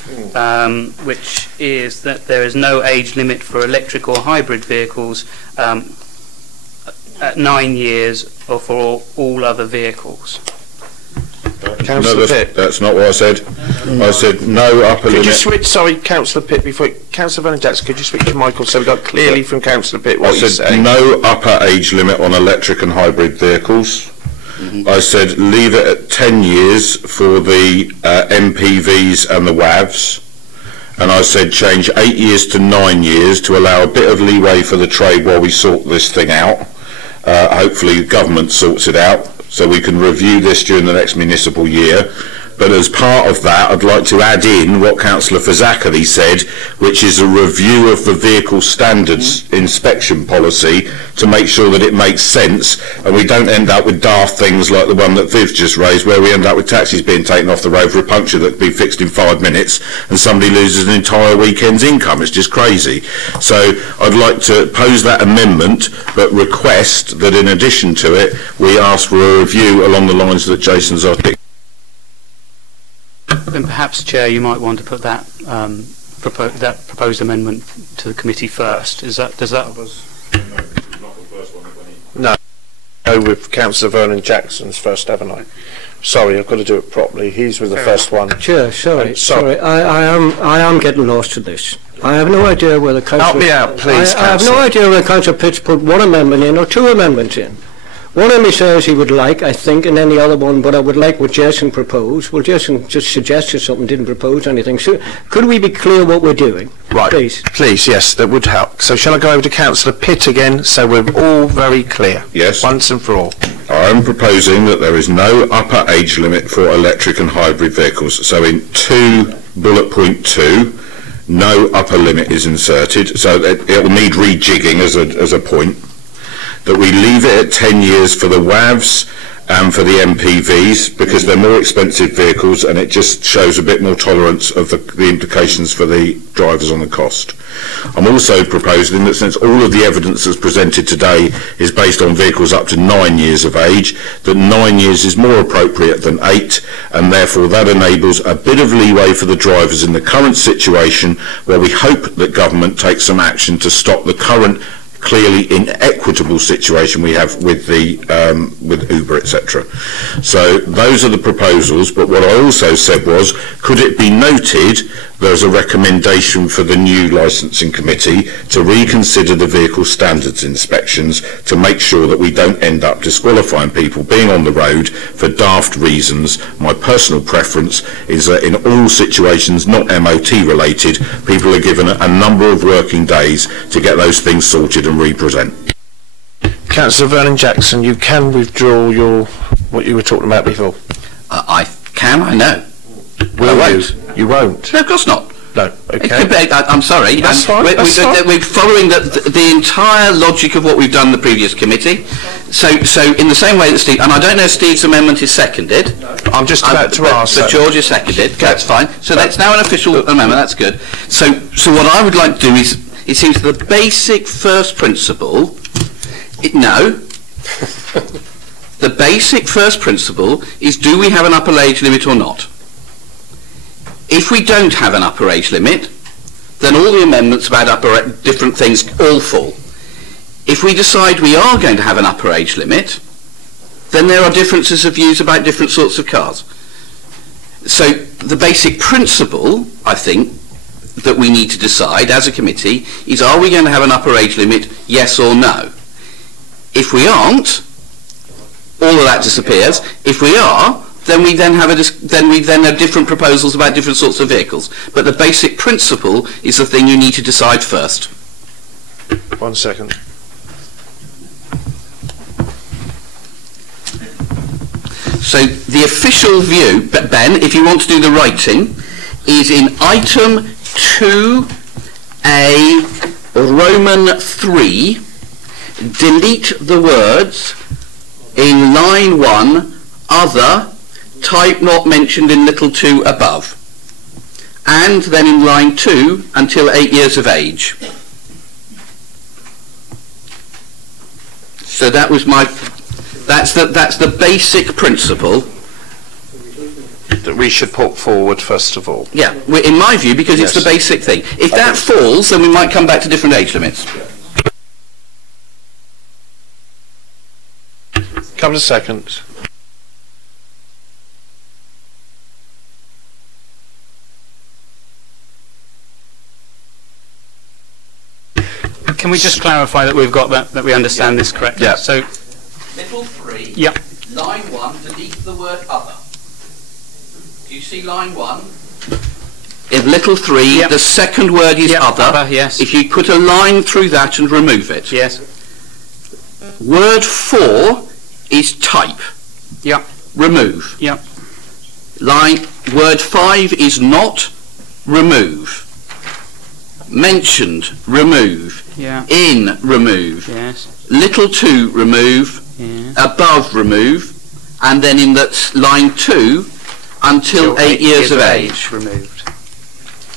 which is that there is no age limit for electric or hybrid vehicles at 9 years or for all other vehicles. Councillor Pitt. That's not what I said. I said no upper limit. Could you switch, sorry, Councillor Pitt, before Councillor Vernon Jackson, could you speak to Michael so we got clearly from Councillor Pitt what he's saying? I said no upper age limit on electric and hybrid vehicles. I said leave it at 10 years for the MPVs and the WAVs. And I said change 8 years to 9 years to allow a bit of leeway for the trade while we sort this thing out. Hopefully the government sorts it out, so we can review this during the next municipal year. But as part of that, I'd like to add in what Councillor Fazakerley said, which is a review of the vehicle standards inspection policy to make sure that it makes sense and we don't end up with daft things like the one that Viv just raised, where we end up with taxis being taken off the road for a puncture that can be fixed in 5 minutes and somebody loses an entire weekend's income. It's just crazy. So I'd like to pose that amendment, but request that in addition to it, we ask for a review along the lines that Jason's articulated. Then perhaps, Chair, you might want to put that proposed amendment to the committee first. Does that? No. Go with Councillor Vernon Jackson's first, haven't I? Sorry, I've got to do it properly. He's with the first one. Chair, sorry. I am getting lost to this. I have no idea whether Councillor... Help me out, please, I have no idea whether Councillor Pitts put one amendment in or two amendments in. One of me says he would like, I think, and then the other one, but I would like what Jason proposed. Well, Jason just suggested something, didn't propose anything. So, could we be clear what we're doing? Right. Please. Please, yes, that would help. So shall I go over to Councillor Pitt again, so we're all very clear? Yes. Once and for all. I am proposing that there is no upper age limit for electric and hybrid vehicles. So in 2 bullet point 2, no upper limit is inserted. So it will need rejigging as a point. That we leave it at 10 years for the WAVs and for the MPVs, because they're more expensive vehicles, and it just shows a bit more tolerance of the implications for the drivers on the cost. I'm also proposing that, since all of the evidence that's presented today is based on vehicles up to 9 years of age, that 9 years is more appropriate than 8, and therefore that enables a bit of leeway for the drivers in the current situation, where we hope that government takes some action to stop the current clearly inequitable situation we have with with Uber, etc. So those are the proposals, but what I also said was, could it be noted there's a recommendation for the new licensing committee to reconsider the vehicle standards inspections to make sure that we don't end up disqualifying people being on the road for daft reasons. My personal preference is that in all situations not MOT related, people are given a number of working days to get those things sorted and represent. Councillor Vernon-Jackson, you can withdraw what you were talking about before. I can, I know. Will you? You won't? No, of course not. No, okay. I'm sorry. That's fine. We're following the entire logic of what we've done in the previous committee. So in the same way that Steve, and I don't know if Steve's amendment is seconded. I'm just about to ask. But George is seconded. That's fine. So that's now an official amendment. That's good. So what I would like to do is, it seems the basic first principle. The basic first principle is, do we have an upper age limit or not? If we don't have an upper age limit, then all the amendments about different things all fall. If we decide we are going to have an upper age limit, then there are differences of views about different sorts of cars. So the basic principle, I think, that we need to decide as a committee is, are we going to have an upper age limit, yes or no? If we aren't, all of that disappears. If we are, then we then have different proposals about different sorts of vehicles. But the basic principle is the thing you need to decide first. 1 second. So the official view, Ben, if you want to do the writing, is in item 2A, Roman 3, delete the words in line 1, other, type not mentioned in little 2 above, and then in line 2, until 8 years of age. So that was that's the basic principle that we should put forward first of all. Yeah, in my view, because it's the basic thing. If that falls, then we might come back to different age limits. Couple of seconds. Can we just clarify that we've got that we understand this correctly? Yeah. So, little 3, yeah. Line 1, delete the word other. Do you see line 1? In little 3, the second word is other. Yes. If you put a line through that and remove it. Yes. Word 4 is type. Yeah. Remove. Yeah. Word 5 is not. Remove. Mentioned. Remove. Yeah. In. Remove. Yes. Little 2 remove. Yeah. Above remove. And then in that line 2 until 8 years of age. Removed.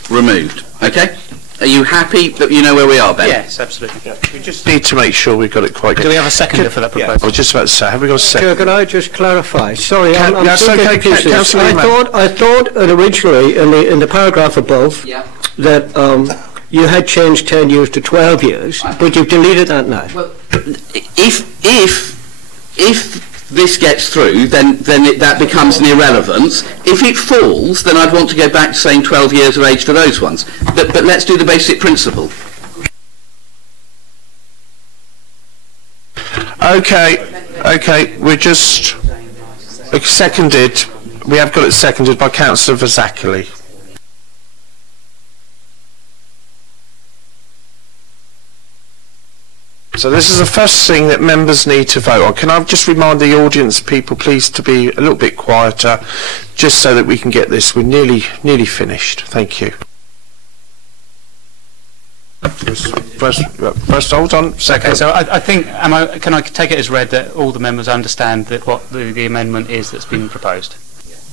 Removed. Okay? Are you happy that you know where we are, Ben? Yes, absolutely. Yeah. We just need to make sure we've got it quite good. Do we have a seconder for that proposal? I was just about to say, have we got a second? Sure, can I just clarify? Sorry, I'm that's still okay, getting confused. I thought originally in the paragraph above that you had changed 10 years to 12 years, but you've deleted that now. Well, if this gets through, then that becomes an irrelevance. If it falls, then I'd want to go back to saying 12 years of age for those ones. But let's do the basic principle. Okay, we're just seconded. We have got it seconded by Councillor Vasakali. So this is the first thing that members need to vote on. Can I just remind the audience, people, please, to be a little bit quieter, just so that we can get this. We're nearly finished. Thank you. First, hold on. Second. Okay, so I think, can I take it as read that all the members understand that what the amendment is that's been proposed?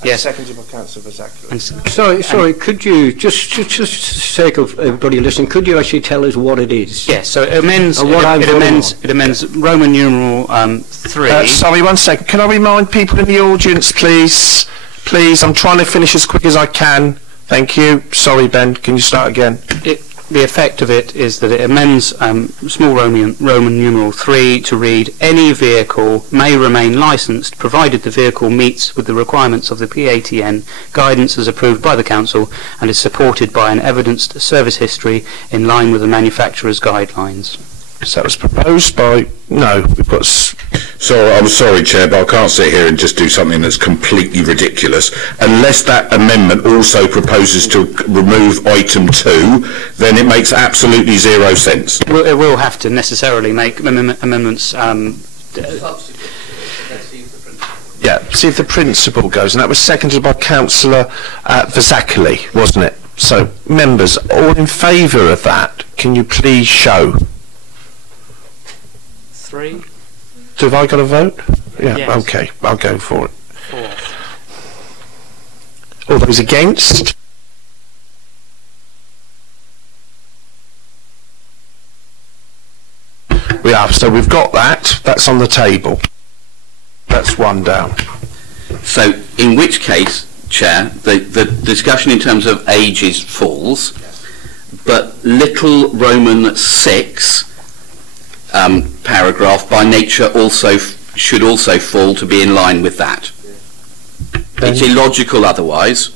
Yes. Seconded by Councillor Vasakali. Sorry, could you, just for the sake of everybody listening, could you actually tell us what it is? Yes, so it amends, it amends Roman numeral 3. Sorry, 1 second. Can I remind people in the audience, please? Please, I'm trying to finish as quick as I can. Thank you. Sorry, Ben, can you start again? The effect of it is that it amends small Roman numeral 3 to read, any vehicle may remain licensed provided the vehicle meets with the requirements of the PATN guidance as approved by the Council and is supported by an evidenced service history in line with the manufacturer's guidelines. So that was proposed by... No, we've got... So I'm sorry, Chair, but I can't sit here and just do something that's completely ridiculous. Unless that amendment also proposes to remove item 2, then it makes absolutely zero sense. Well, it will have to necessarily make amendments... Yeah, see if the principle goes. And that was seconded by Councillor Vasakali, wasn't it? So, members, all in favour of that, can you please show? 3. Have I got a vote? Yeah, yes. Okay, I'll go for it. 4. All those against? We have, so we've got that. That's on the table. That's one down. So, in which case, Chair, the discussion in terms of ages falls, but little Roman 6 paragraph by nature should also fall to be in line with that. It's illogical otherwise.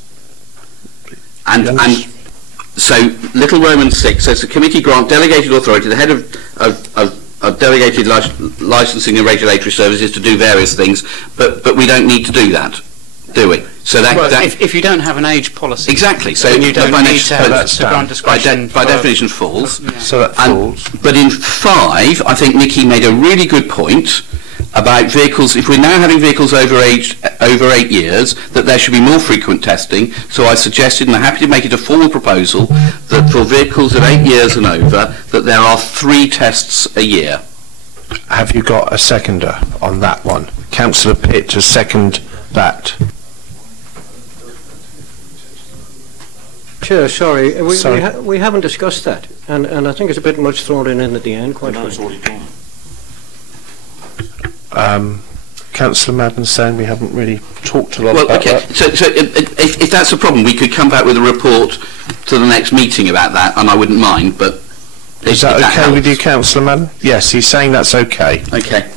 And so little Roman 6 says the committee grant delegated authority to the head of delegated licensing and regulatory services to do various things, but we don't need to do that, do we? So if you don't have an age policy, exactly. So then you don't need to grant discretion. By definition, falls. Yeah. So that falls. But in 5, I think Nikki made a really good point about vehicles. If we're now having vehicles over 8 years, that there should be more frequent testing. So I suggested, and I'm happy to make it a formal proposal, that for vehicles of 8 years and over, that there are 3 tests a year. Have you got a seconder on that one? Councillor Pitt to second that. Chair, sorry, we haven't discussed that, and I think it's a bit much thrown in at the end, quite frankly. Councillor Madden saying we haven't really talked a lot about that. So if that's a problem, we could come back with a report to the next meeting about that, and I wouldn't mind, but... Is that okay with you, Councillor Madden? Yes, he's saying that's okay. Okay.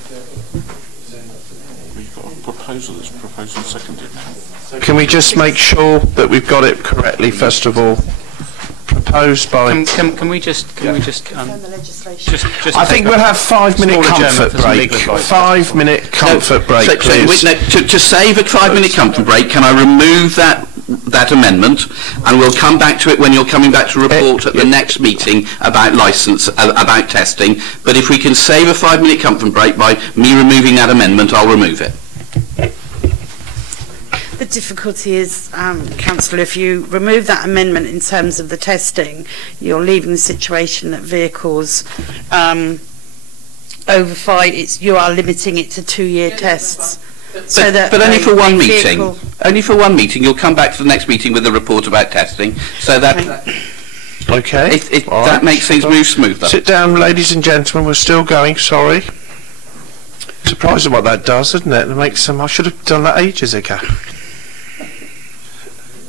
We've got a proposal that's proposed and seconded now. Can we just make sure that we've got it correctly, first of all? Proposed by... Can we just I think we'll have 5-minute comfort break. 5-minute comfort break, please. To save a 5-minute comfort break, can I remove that amendment, and we'll come back to it when you're coming back to report at the next meeting about about testing. But if we can save a 5-minute comfort break by me removing that amendment, I'll remove it. The difficulty is, Councillor, if you remove that amendment in terms of the testing, you're leaving the situation that vehicles over 5, you are limiting it to 2-year tests. But only for one meeting. Only for one meeting. You'll come back to the next meeting with a report about testing. So that... Okay. That makes things move smoother. Sit down, ladies and gentlemen. We're still going, sorry. Surprising what that does, isn't it? It makes some... I should have done that ages ago.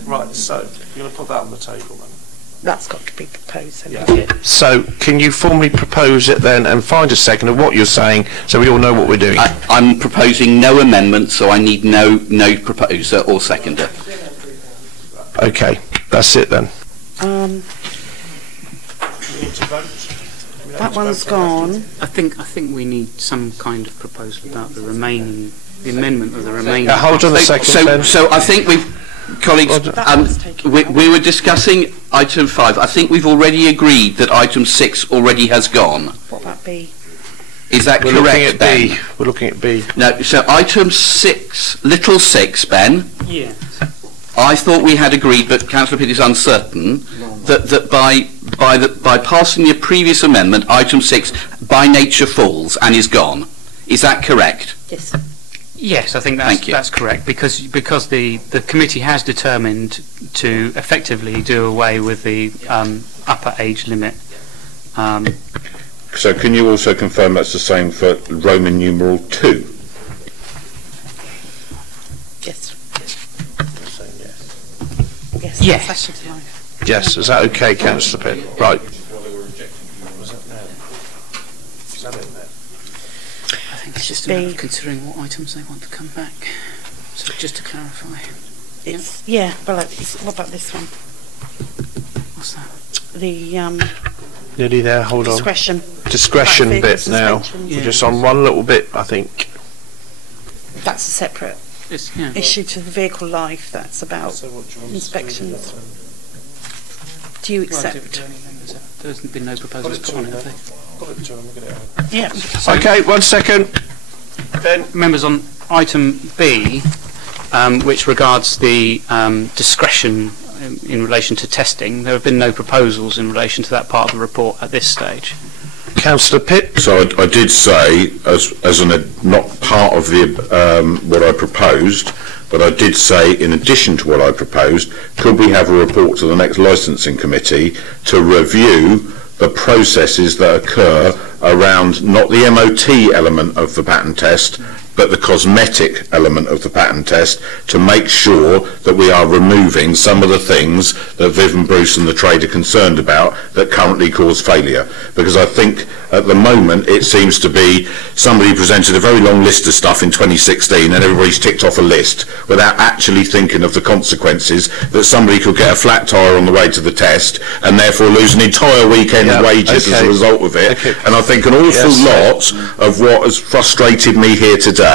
Right, so you're going to put that on the table then? That's got to be proposed. So can you formally propose it then and find a second of what you're saying so we all know what we're doing? I'm proposing no amendment, so I need no proposer or seconder. Okay, that's it then. That one's gone. I think we need some kind of proposal about the amendment of the remaining. Hold on a second. So I think colleagues, we were discussing item 5. I think we've already agreed that item 6 already has gone. What about B? Is that We're correct, looking at Ben? B. We're looking at B. No, so item 6, little 6, Ben. Yeah. I thought we had agreed, but Councillor Pitt is uncertain, that by passing the previous amendment, item 6 by nature falls and is gone. Is that correct? Yes. Yes, I think that's correct, because the committee has determined to effectively do away with the upper age limit. So can you also confirm that's the same for Roman numeral 2? Yes. Yes. Yes, is that okay, Councillor Pitt? Right. I think it's just a matter of considering what items they want to come back. So just to clarify. What about this one? What's that? The Nearly there, hold on. Discretion bit now. Yeah. We're just on one little bit, I think. That's a separate issue to the vehicle life. That's about inspections. Do you accept? There's been no proposals put on it, have they? Yeah. Okay, 1 second. Then members, on item B, which regards the discretion in relation to testing, there have been no proposals in relation to that part of the report at this stage. Councillor Pitt. So I did say, as not part of the what I proposed, but I did say, in addition to what I proposed, could we have a report to the next licensing committee to review the processes that occur around not the MOT element of the pattern test, but the cosmetic element of the pattern test, to make sure that we are removing some of the things that Viv and Bruce and the trade are concerned about that currently cause failure. Because I think at the moment it seems to be somebody presented a very long list of stuff in 2016 and everybody's ticked off a list without actually thinking of the consequences, that somebody could get a flat tyre on the way to the test and therefore lose an entire weekend of wages as a result of it. And I think an awful lot of what has frustrated me here today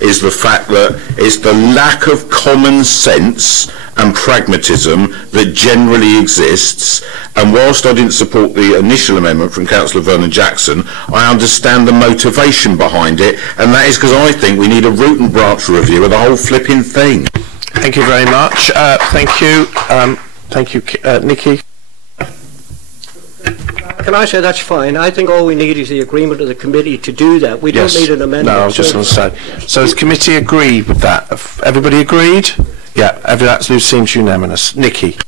is the fact that it's the lack of common sense and pragmatism that generally exists. And whilst I didn't support the initial amendment from Councillor Vernon Jackson, I understand the motivation behind it, and that is because I think we need a root and branch review of the whole flipping thing. Thank you very much. Thank you. Thank you, Nikki. Can I say that's fine? I think all we need is the agreement of the committee to do that. We don't need an amendment. No, I was just going to say. So has committee agreed with that? Have everybody agreed? Yeah, that seems unanimous. Nikki.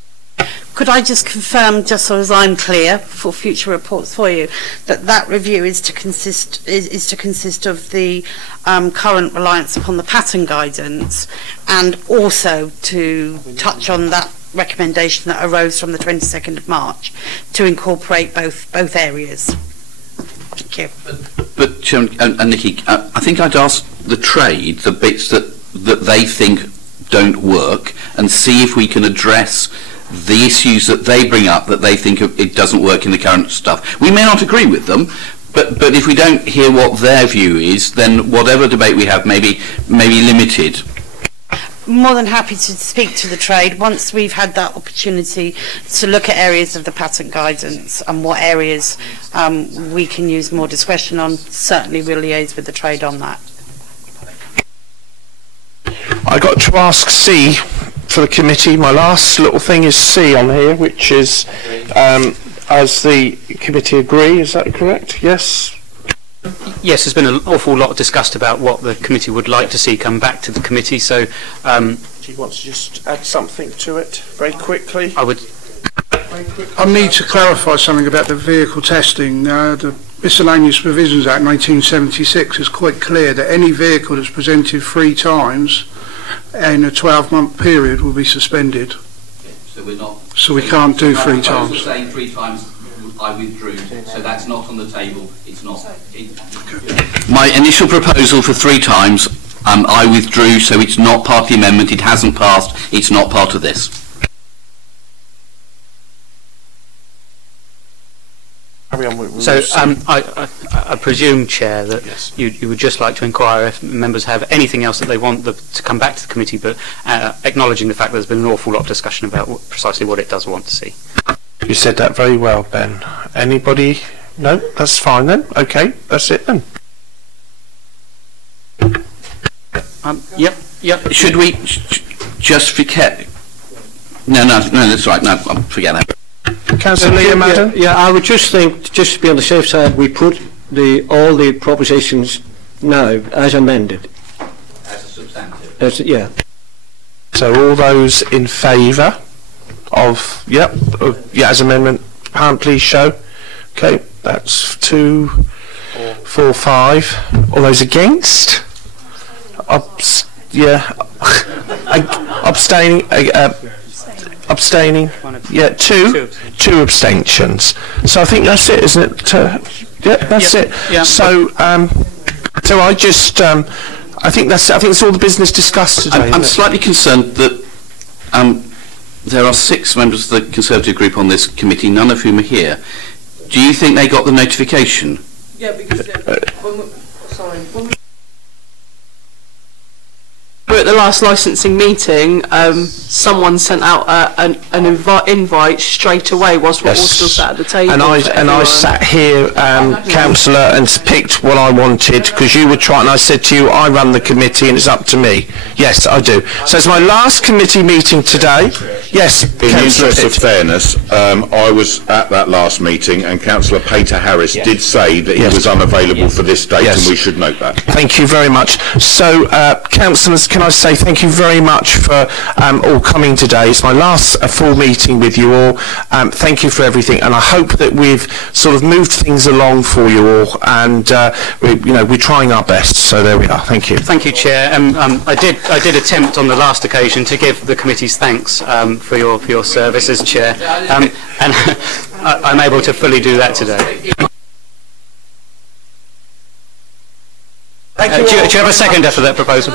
Could I just confirm, just so as I'm clear for future reports for you, that review is to consist of the current reliance upon the pattern guidance, and also to touch on that recommendation that arose from the 22nd of March to incorporate both areas. Thank you. But Chairman and Nikki, I think I'd ask the trade the bits that they think don't work, and see if we can address the issues that they bring up that they think it doesn't work in the current stuff. We may not agree with them, but if we don't hear what their view is, then whatever debate we have may be limited. More than happy to speak to the trade once we've had that opportunity to look at areas of the pattern guidance and what areas we can use more discretion on. Certainly we'll liaise with the trade on that. I got to ask C for the committee. My last little thing is C on here, which is as the committee agree. Is that correct? Yes. Yes, there's been an awful lot discussed about what the committee would like to see come back to the committee. So, do you want to just add something to it very quickly? I would. I need to clarify something about the vehicle testing. The Miscellaneous Provisions Act 1976 is quite clear that any vehicle that's presented 3 times in a 12-month period will be suspended. So we're not. So we can't do three times. We're saying 3 times. I withdrew, so that's not on the table. It's not. My initial proposal for 3 times, I withdrew, so it's not part of the amendment. It hasn't passed. It's not part of this. So I presume, Chair, that yes. you would just like to inquire if members have anything else that they want to come back to the committee, but acknowledging the fact that there's been an awful lot of discussion about precisely what it does want to see. You said that very well, Ben. Anybody? No? That's fine then. Okay, that's it then. Yep. Should we just forget? No, that's right. No, forget that. Councillor Leah, madam? Yeah, I would just think, just to be on the safe side, we put all the propositions now as amended. As a substantive. Yeah. So all those in favour of, as amendment, please show. Okay, that's 2, 4, 5. All those against? Abstaining. Yeah, two abstentions. So I think that's it, isn't it? That's it. Yeah. So, so I just, I think that's all the business discussed today. I'm slightly concerned that there are 6 members of the Conservative group on this committee, none of whom are here. Do you think they got the notification? Yeah, because when we were at the last licensing meeting, someone sent out an invite straight away whilst we're all still sat at the table. And I sat here, councillor, and picked what I wanted, because you were trying. I said to you, I run the committee, and it's up to me. Yes, I do. So it's my last committee meeting today. Yes, in the interest of fairness, I was at that last meeting, and Councillor Peter Harris did say that he was unavailable for this date, and we should note that. Thank you very much. So, councillors, can I say thank you very much for all coming today. It's my last full meeting with you all. Thank you for everything, and I hope that we've sort of moved things along for you all, and we're trying our best. So there we are. Thank you. Thank you, Chair. I did attempt on the last occasion to give the committee's thanks for your service as Chair, and I'm able to fully do that today. Thank you. Do you have a seconder for that proposal?